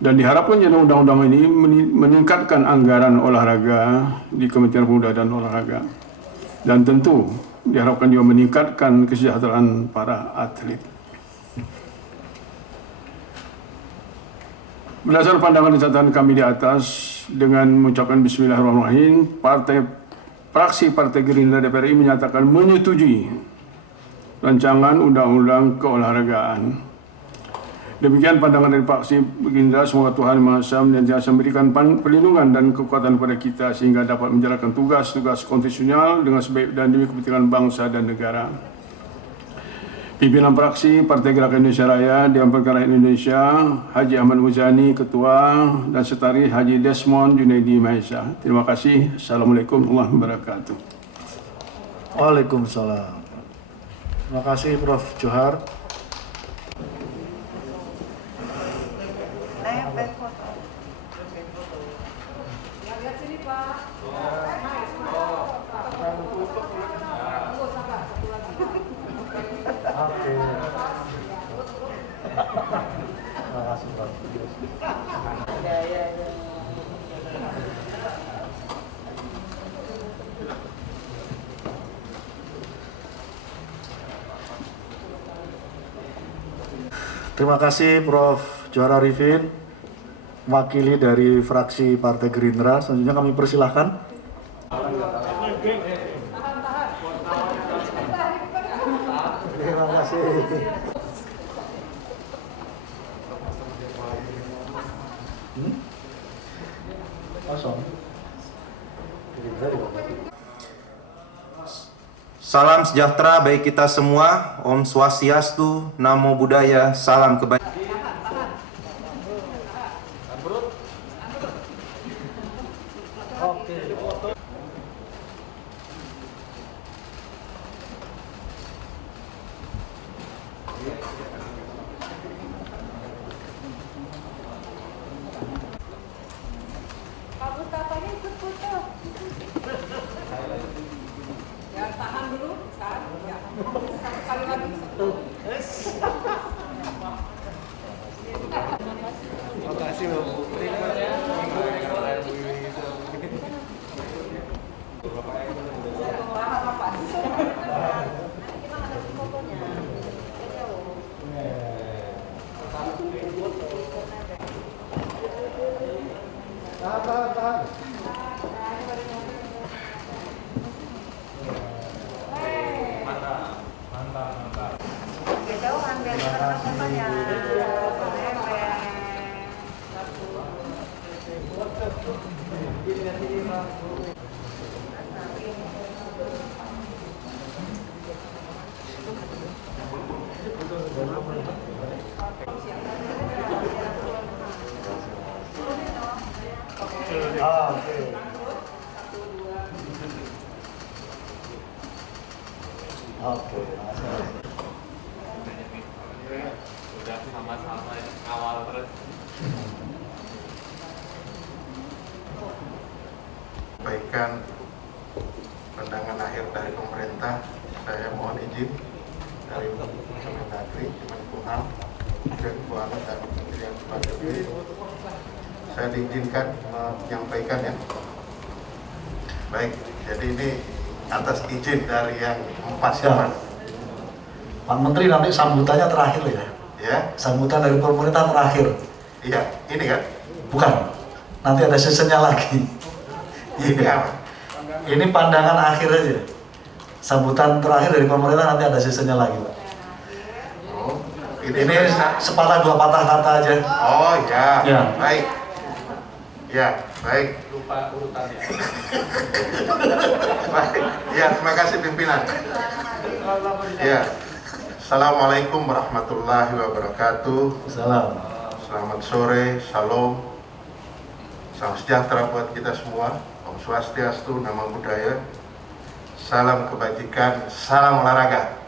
Dan diharapkan dengan undang-undang ini meningkatkan anggaran olahraga di Kementerian Pemuda dan Olahraga. Dan tentu diharapkan juga meningkatkan kesejahteraan para atlet. Berdasarkan pandangan dan catatan kami di atas, dengan mengucapkan Bismillahirrahmanirrahim, fraksi Partai Gerindra DPR RI menyatakan menyetujui rancangan undang-undang keolahragaan. Demikian pandangan dari fraksi Gerindra. Semoga Tuhan Yang Maha Esa senantiasa memberikan perlindungan dan kekuatan kepada kita sehingga dapat menjalankan tugas-tugas konstitusional dengan sebaik dan demi kepentingan bangsa dan negara. Pimpinan fraksi Partai Gerakan Indonesia Raya, Dewan Perwakilan Indonesia, Haji Ahmad Muzani, Ketua, dan Sekretaris Haji Desmond Junaidi Mahesa. Terima kasih. Assalamualaikum warahmatullahi wabarakatuh. Waalaikumsalam. Terima kasih Prof. Johar. Terima kasih Prof. Johar Arifin, mewakili dari fraksi Partai Gerindra. Selanjutnya kami persilahkan. Terima kasih. Salam sejahtera bagi kita semua. Om Swastiastu, Namo Buddhaya, salam kebaikan. Sampaikan pandangan akhir dari pemerintah, saya mohon izin dari Kemendagri, Kemenkumham, Kementerian Keuangan dan Kementerian Perdagangan. Saya diizinkan menyampaikan ya. Baik, jadi ini atas izin dari yang 4 ya. Pak Menteri nanti sambutannya terakhir ya. Ya, Sambutan dari pemerintah terakhir. iya, ini kan? Bukan. Nanti ada seasonnya lagi. Ini apa? Ini pandangan akhir aja. Sambutan terakhir dari pemerintah nanti ada seasonnya lagi, Pak. Oh, Ini sepatah dua patah kata aja. Oh ya, Ya. baik. Ya, baik. Lupa urutannya. Baik. Ya, terima kasih pimpinan. Ya. Assalamualaikum warahmatullahi wabarakatuh. Salam. Selamat sore, shalom. Salam sejahtera buat kita semua. Om Swastiastu, Namo Buddhaya. Salam kebajikan, salam olahraga.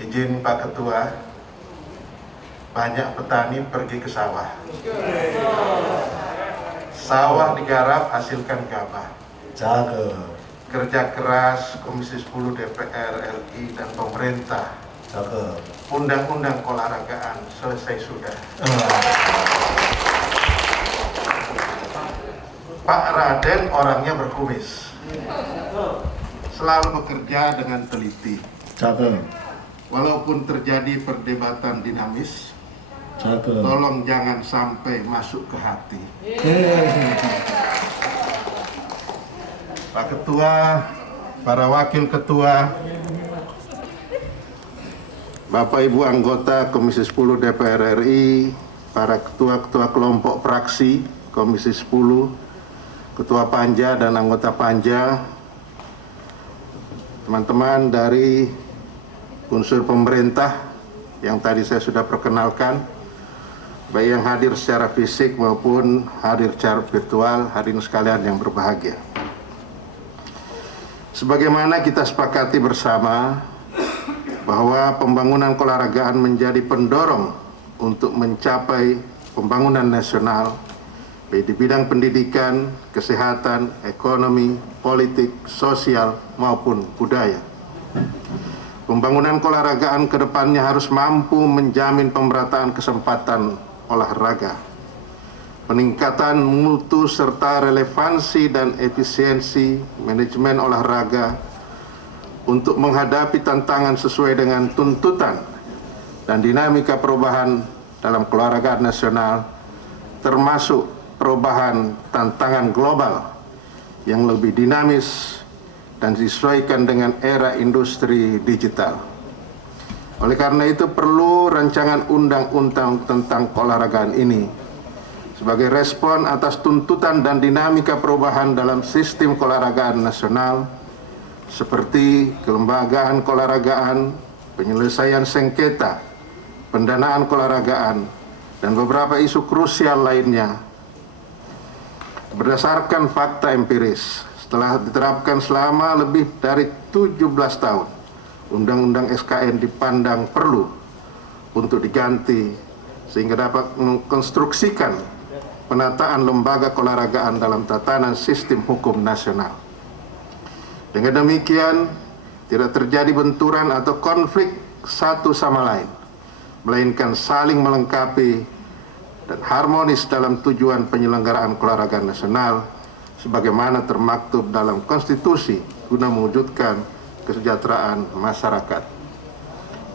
Izin Pak Ketua, banyak petani pergi ke sawah. Sawah digarap, hasilkan gabah. Cakep. Kerja keras Komisi 10 DPR RI dan pemerintah. Cakep. Undang-undang keolahragaan selesai sudah. Pak Raden orangnya berkumis. Selalu bekerja dengan teliti. Cakep. Walaupun terjadi perdebatan dinamis, Cakep. tolong jangan sampai masuk ke hati. Pak Ketua, para Wakil Ketua, Bapak Ibu anggota Komisi 10 DPR RI, para ketua-ketua kelompok fraksi Komisi 10, Ketua Panja dan anggota Panja, teman-teman dari unsur pemerintah yang tadi saya sudah perkenalkan, baik yang hadir secara fisik maupun hadir secara virtual, hadirin sekalian yang berbahagia. Sebagaimana kita sepakati bersama bahwa pembangunan keolahragaan menjadi pendorong untuk mencapai pembangunan nasional baik di bidang pendidikan, kesehatan, ekonomi, politik, sosial maupun budaya. Pembangunan keolahragaan ke depannya harus mampu menjamin pemerataan kesempatan olahraga, peningkatan mutu serta relevansi dan efisiensi manajemen olahraga untuk menghadapi tantangan sesuai dengan tuntutan dan dinamika perubahan dalam keolahragaan nasional, termasuk perubahan tantangan global yang lebih dinamis dan disesuaikan dengan era industri digital. Oleh karena itu perlu rancangan undang-undang tentang keolahragaan ini sebagai respon atas tuntutan dan dinamika perubahan dalam sistem keolahragaan nasional seperti kelembagaan keolahragaan, penyelesaian sengketa, pendanaan keolahragaan, dan beberapa isu krusial lainnya. Berdasarkan fakta empiris, setelah diterapkan selama lebih dari 17 tahun, Undang-Undang SKN dipandang perlu untuk diganti sehingga dapat mengkonstruksikan penataan lembaga keolahragaan dalam tatanan sistem hukum nasional. Dengan demikian, tidak terjadi benturan atau konflik satu sama lain, melainkan saling melengkapi dan harmonis dalam tujuan penyelenggaraan keolahragaan nasional sebagaimana termaktub dalam konstitusi guna mewujudkan kesejahteraan masyarakat.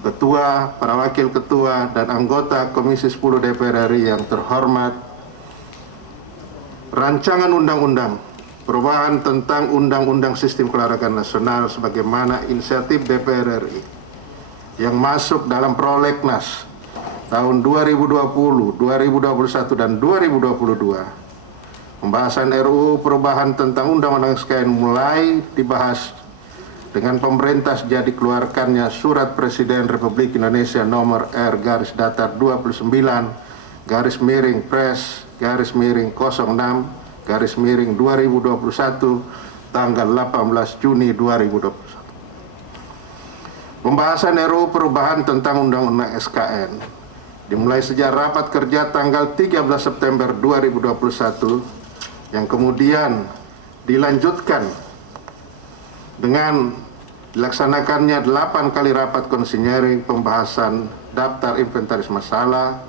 Ketua, para wakil ketua, dan anggota Komisi 10 DPR RI yang terhormat, rancangan undang-undang perubahan tentang Undang-Undang Sistem Keolahragaan Nasional sebagaimana inisiatif DPR RI yang masuk dalam prolegnas tahun 2020, 2021, dan 2022. Pembahasan RUU perubahan tentang Undang-Undang SKN mulai dibahas dengan pemerintah sejak dikeluarkannya Surat Presiden Republik Indonesia nomor R/29/06/06/2021 tanggal 18 Juni 2021. Pembahasan RUU perubahan tentang Undang-Undang SKN dimulai sejak rapat kerja tanggal 13 September 2021 yang kemudian dilanjutkan dengan dilaksanakannya 8 kali rapat konsinyering pembahasan daftar inventaris masalah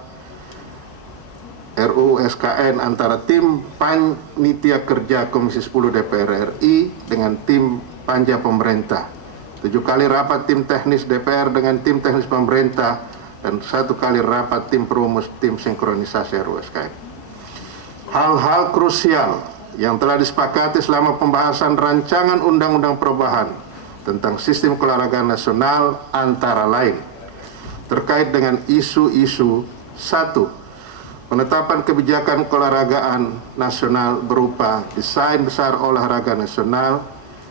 RUU SKN antara tim Panitia Kerja Komisi 10 DPR RI dengan tim Panja Pemerintah. 7 kali rapat tim teknis DPR dengan tim teknis pemerintah dan 1 kali rapat tim perumus tim sinkronisasi RUU SKN. Hal-hal krusial yang telah disepakati selama pembahasan rancangan undang-undang perubahan tentang sistem keolahragaan nasional antara lain terkait dengan isu-isu 1. Penetapan kebijakan keolahragaan nasional berupa desain besar olahraga nasional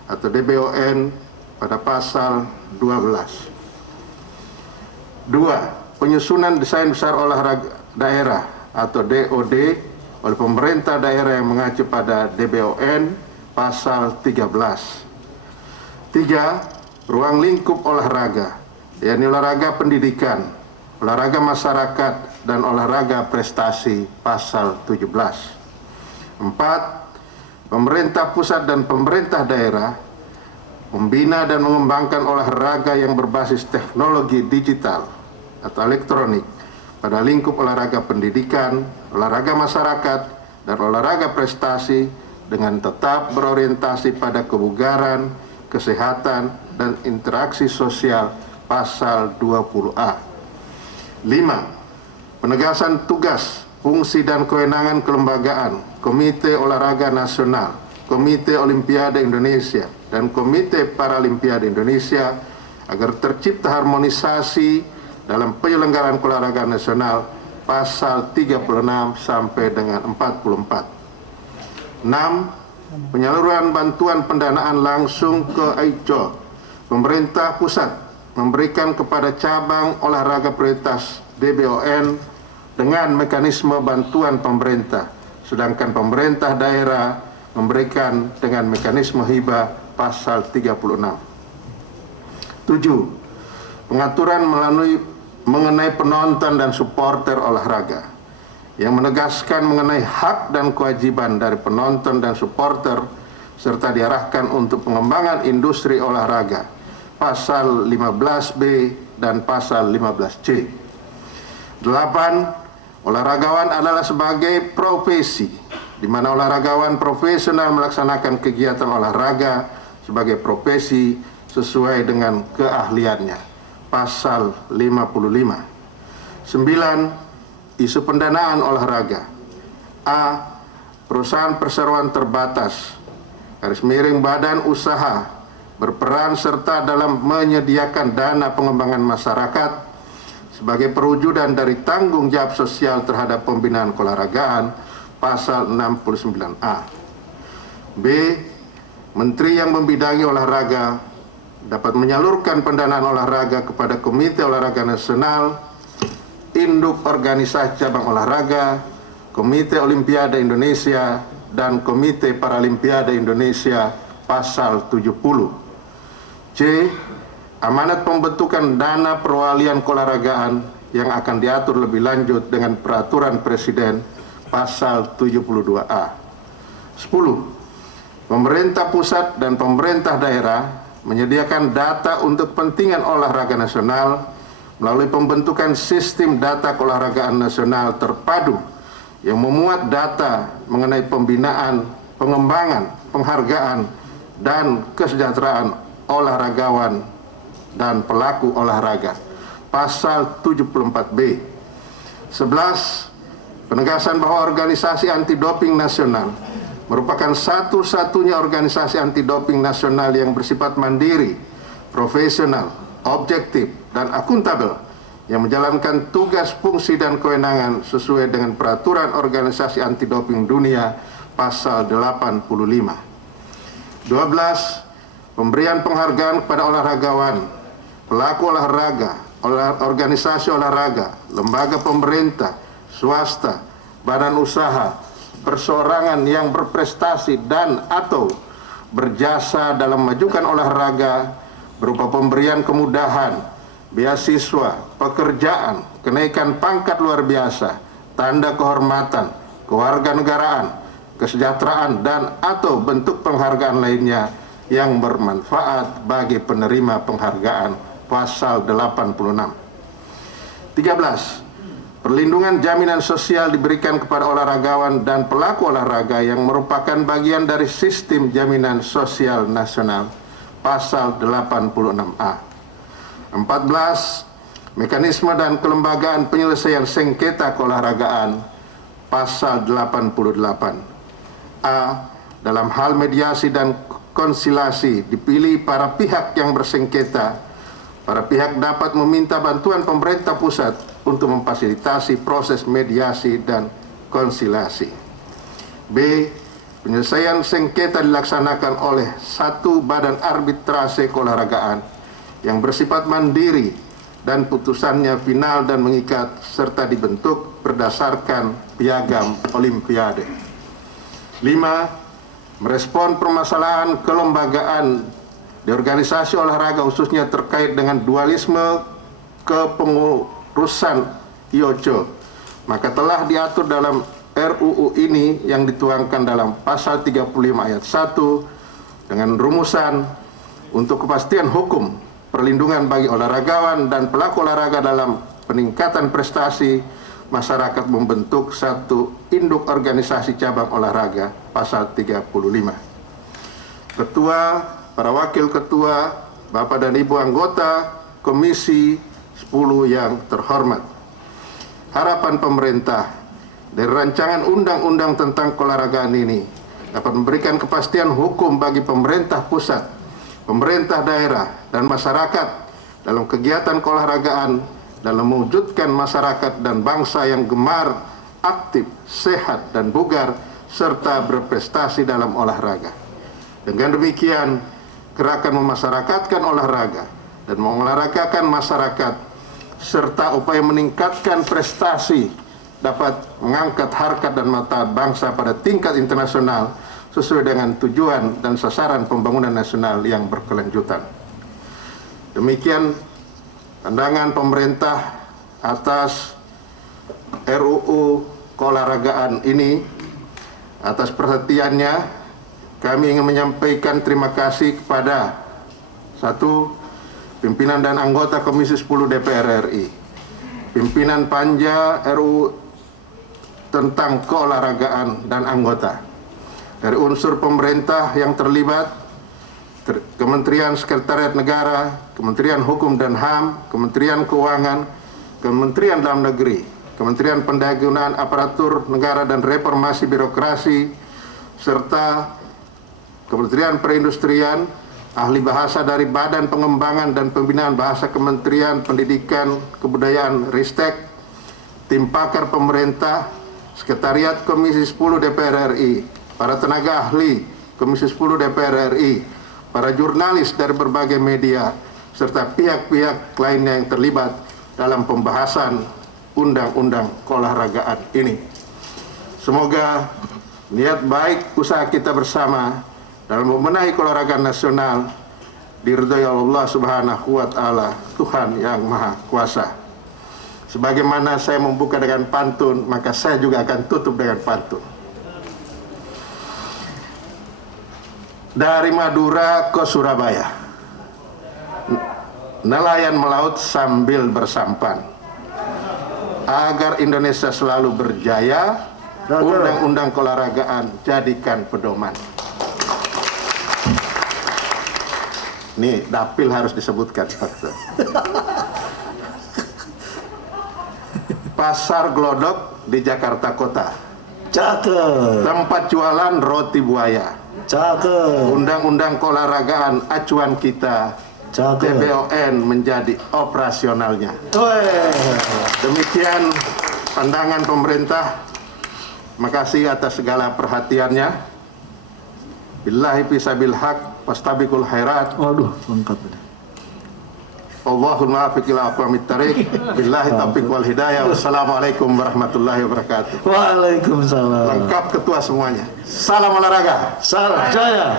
atau DBON pada pasal 12. 2. Penyusunan desain besar olahraga daerah atau DOD oleh pemerintah daerah yang mengacu pada DBON pasal 13. 3. Ruang lingkup olahraga, yakni olahraga pendidikan, olahraga masyarakat, dan olahraga prestasi pasal 17. 4. Pemerintah pusat dan pemerintah daerah membina dan mengembangkan olahraga yang berbasis teknologi digital atau elektronik pada lingkup olahraga pendidikan, olahraga masyarakat, dan olahraga prestasi dengan tetap berorientasi pada kebugaran, kesehatan, dan interaksi sosial pasal 20A. 5. Penegasan tugas, fungsi dan kewenangan kelembagaan Komite Olahraga Nasional, Komite Olimpiade Indonesia, dan Komite Paralimpiade Indonesia agar tercipta harmonisasi dalam penyelenggaraan keolahragaan nasional pasal 36 sampai dengan 44. 6. Penyaluran bantuan pendanaan langsung ke AICO. Pemerintah pusat memberikan kepada cabang olahraga prioritas DBON dengan mekanisme bantuan pemerintah, sedangkan pemerintah daerah memberikan dengan mekanisme hibah pasal 36. 7. Pengaturan mengenai penonton dan supporter olahraga yang menegaskan mengenai hak dan kewajiban dari penonton dan supporter serta diarahkan untuk pengembangan industri olahraga pasal 15B dan pasal 15C. 8. Olahragawan adalah sebagai profesi, di mana olahragawan profesional melaksanakan kegiatan olahraga sebagai profesi sesuai dengan keahliannya. Pasal 55. 9. Isu pendanaan olahraga. A. Perusahaan perseroan terbatas, _badan usaha, berperan serta dalam menyediakan dana pengembangan masyarakat sebagai perwujudan dari tanggung jawab sosial terhadap pembinaan keolahragaan pasal 69A. B. Menteri yang membidangi olahraga dapat menyalurkan pendanaan olahraga kepada Komite Olahraga Nasional, induk organisasi cabang olahraga, Komite Olimpiade Indonesia, dan Komite Paralimpiade Indonesia pasal 70. C. Amanat pembentukan dana perwalian keolahragaan yang akan diatur lebih lanjut dengan peraturan Presiden pasal 72A. 10. Pemerintah pusat dan pemerintah daerah menyediakan data untuk kepentingan olahraga nasional melalui pembentukan sistem data keolahragaan nasional terpadu yang memuat data mengenai pembinaan, pengembangan, penghargaan, dan kesejahteraan olahragawan dan pelaku olahraga pasal 74B. 11. Penegasan bahwa organisasi anti doping nasional merupakan satu-satunya organisasi anti doping nasional yang bersifat mandiri, profesional, objektif, dan akuntabel yang menjalankan tugas, fungsi, dan kewenangan sesuai dengan peraturan organisasi anti doping dunia pasal 85. 12. Pemberian penghargaan kepada olahragawan, pelaku olahraga, organisasi olahraga, lembaga pemerintah, swasta, badan usaha, perseorangan yang berprestasi dan atau berjasa dalam memajukan olahraga berupa pemberian kemudahan, beasiswa, pekerjaan, kenaikan pangkat luar biasa, tanda kehormatan, kewarganegaraan, kesejahteraan, dan atau bentuk penghargaan lainnya yang bermanfaat bagi penerima penghargaan pasal 86. 13. perlindungan jaminan sosial diberikan kepada olahragawan dan pelaku olahraga yang merupakan bagian dari sistem jaminan sosial nasional, pasal 86A. 14. Mekanisme dan kelembagaan penyelesaian sengketa keolahragaan, pasal 88A. Dalam hal mediasi dan konsilasi dipilih para pihak yang bersengketa, para pihak dapat meminta bantuan pemerintah pusat untuk memfasilitasi proses mediasi dan konsilasi. B. Penyelesaian sengketa dilaksanakan oleh satu badan arbitrase keolahragaan yang bersifat mandiri dan putusannya final dan mengikat serta dibentuk berdasarkan piagam Olimpiade. 5. Merespon permasalahan kelembagaan di organisasi olahraga khususnya terkait dengan dualisme kepengurusan IOC, maka telah diatur dalam RUU ini yang dituangkan dalam pasal 35 ayat 1 dengan rumusan untuk kepastian hukum, perlindungan bagi olahragawan dan pelaku olahraga dalam peningkatan prestasi, masyarakat membentuk satu induk organisasi cabang olahraga, pasal 35. Ketua, para wakil ketua, Bapak dan Ibu anggota Komisi 10 yang terhormat, harapan pemerintah dari rancangan undang-undang tentang keolahragaan ini dapat memberikan kepastian hukum bagi pemerintah pusat, pemerintah daerah, dan masyarakat dalam kegiatan keolahragaan dalam mewujudkan masyarakat dan bangsa yang gemar, aktif, sehat, dan bugar, serta berprestasi dalam olahraga. Dengan demikian, gerakan memasyarakatkan olahraga dan mengolahragakan masyarakat, serta upaya meningkatkan prestasi dapat mengangkat harkat dan martabat bangsa pada tingkat internasional sesuai dengan tujuan dan sasaran pembangunan nasional yang berkelanjutan. Demikian pandangan pemerintah atas RUU keolahragaan ini. Atas perhatiannya, kami ingin menyampaikan terima kasih kepada satu, pimpinan dan anggota Komisi 10 DPR RI, pimpinan Panja RUU tentang keolahragaan dan anggota dari unsur pemerintah yang terlibat, Kementerian Sekretariat Negara, Kementerian Hukum dan HAM, Kementerian Keuangan, Kementerian Dalam Negeri, Kementerian Pendayagunaan Aparatur Negara dan Reformasi Birokrasi, serta Kementerian Perindustrian, ahli bahasa dari Badan Pengembangan dan Pembinaan Bahasa Kementerian Pendidikan Kebudayaan Ristek, tim pakar pemerintah, Sekretariat Komisi 10 DPR RI, para tenaga ahli Komisi 10 DPR RI, para jurnalis dari berbagai media, serta pihak-pihak lainnya yang terlibat dalam pembahasan undang-undang keolahragaan ini. Semoga niat baik usaha kita bersama dalam membenahi keolahragaan nasional diridhoi Allah Subhanahu wa Ta'ala, Tuhan yang Maha Kuasa. Sebagaimana saya membuka dengan pantun, maka saya juga akan tutup dengan pantun. Dari Madura ke Surabaya, nelayan melaut sambil bersampan. Agar Indonesia selalu berjaya, undang-undang keolahragaan jadikan pedoman. Nih, dapil harus disebutkan. Pasar Glodok di Jakarta Kota. Cakep. Tempat jualan roti buaya. Cakep. Undang-undang keolahragaan acuan kita. Cakep. TBON menjadi operasionalnya. Weh. Demikian pandangan pemerintah. Makasih atas segala perhatiannya. Billahi fisabil haq wastabiqul khairat. Waduh, lengkap ini. Allahumma afiq ila aqwamit thariq. Billahi taufiq wal hidayah. Wassalamualaikum warahmatullahi wabarakatuh. Waalaikumsalam. Lengkap ketua semuanya. Salam olahraga. Salam jaya.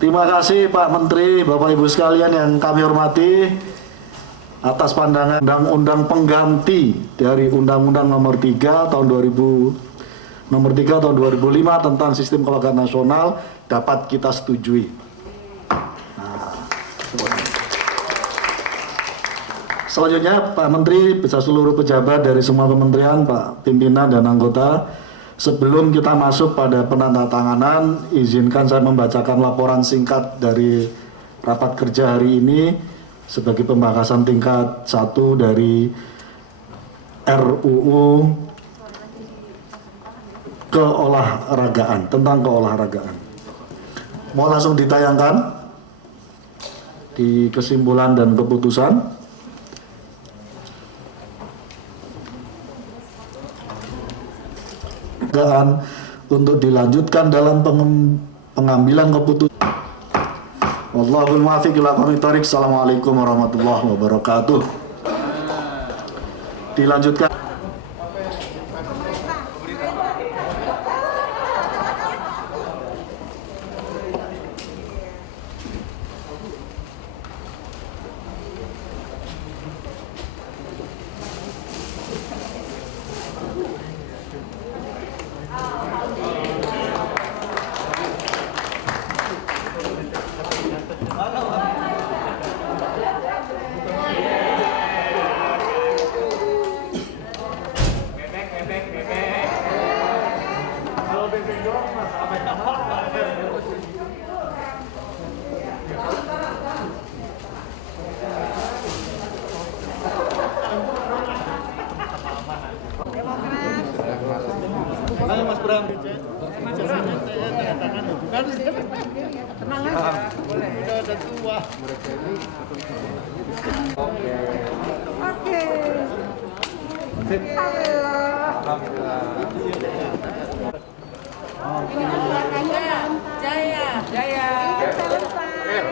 Terima kasih Pak Menteri, Bapak Ibu sekalian yang kami hormati atas pandangan undang-undang pengganti dari Undang-Undang Nomor 3 Tahun 2005 tentang Sistem Keolahragaan Nasional dapat kita setujui. Nah, Selanjutnya Pak Menteri beserta seluruh pejabat dari semua kementerian, Pak pimpinan dan anggota, sebelum kita masuk pada penandatanganan, izinkan saya membacakan laporan singkat dari rapat kerja hari ini sebagai pembahasan tingkat 1 dari RUU keolahragaan, tentang keolahragaan. Mau langsung ditayangkan di kesimpulan dan keputusan. Untuk dilanjutkan dalam pengambilan keputusan. Wallahul muwaffiq ila aqwamit thoriq. Assalamualaikum warahmatullahi wabarakatuh. Dilanjutkan.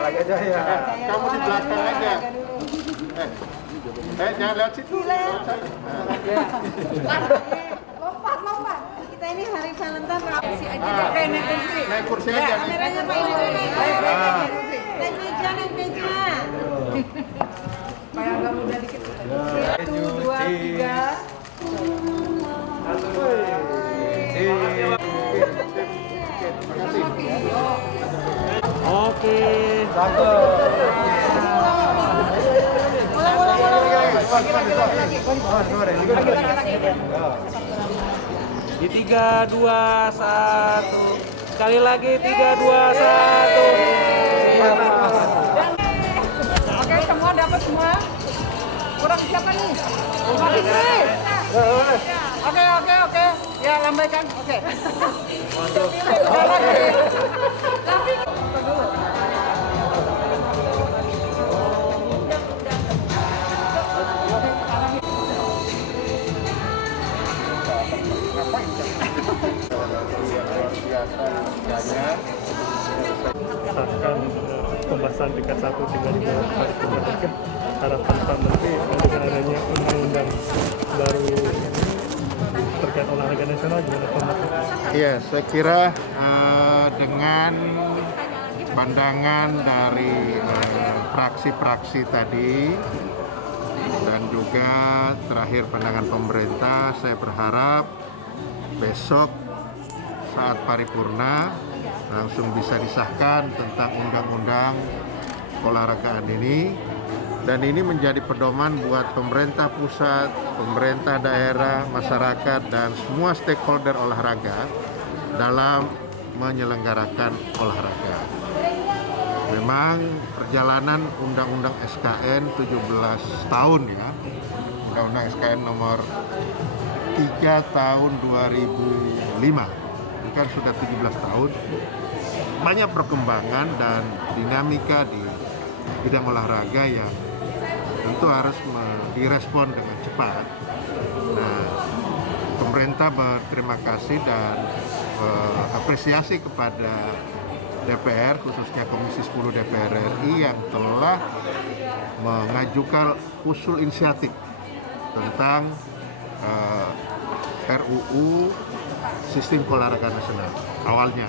Raga Jaya, kamu di belakang aja. Jangan lewat situ. Lompat. Kita ini hari Valentine rapi aja. Naik kursi aja. Kameranya Pak ini. Naik meja. Supaya agak mudah dikit. 1, 2, 3. Oke. Di 3, 2, 1. Sekali lagi 3, 2, 1. Oke, semua dapat semua. Kurang siapa nih? Pak Fitri. Oke. Ya, lambaikan. Oke. Akan pembahasan tingkat 1 dengan harapan Pak Menteri dengan adanya undang-undang baru terkait olahraga nasional gimana Pak Menteri? Iya, saya kira dengan pandangan dari fraksi-fraksi tadi dan juga terakhir pandangan pemerintah, saya berharap besok saat paripurna langsung bisa disahkan tentang undang-undang olahragaan ini, dan ini menjadi pedoman buat pemerintah pusat, pemerintah daerah, masyarakat, dan semua stakeholder olahraga dalam menyelenggarakan olahraga. Memang perjalanan Undang-Undang SKN 17 tahun ya, Undang-Undang SKN nomor 3 tahun 2005, itu kan sudah 17 tahun, banyak perkembangan dan dinamika di bidang olahraga yang tentu harus direspon dengan cepat. Nah, pemerintah berterima kasih dan apresiasi kepada DPR, khususnya Komisi 10 DPR RI yang telah mengajukan usul inisiatif tentang RUU Sistem Keolahragaan Nasional awalnya.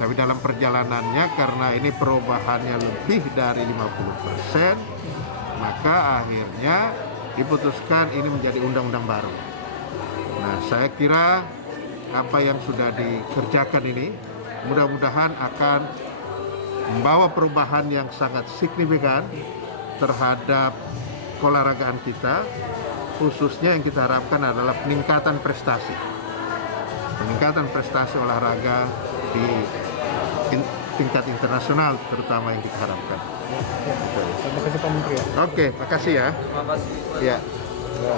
Tapi dalam perjalanannya, karena ini perubahannya lebih dari 50%, maka akhirnya diputuskan ini menjadi undang-undang baru. Nah, saya kira apa yang sudah dikerjakan ini mudah-mudahan akan membawa perubahan yang sangat signifikan terhadap keolahragaan kita, khususnya yang kita harapkan adalah peningkatan prestasi. Peningkatan prestasi olahraga di tingkat internasional terutama yang kita harapkan. Terima kasih Pak Menteri. Oke, makasih ya. Ya.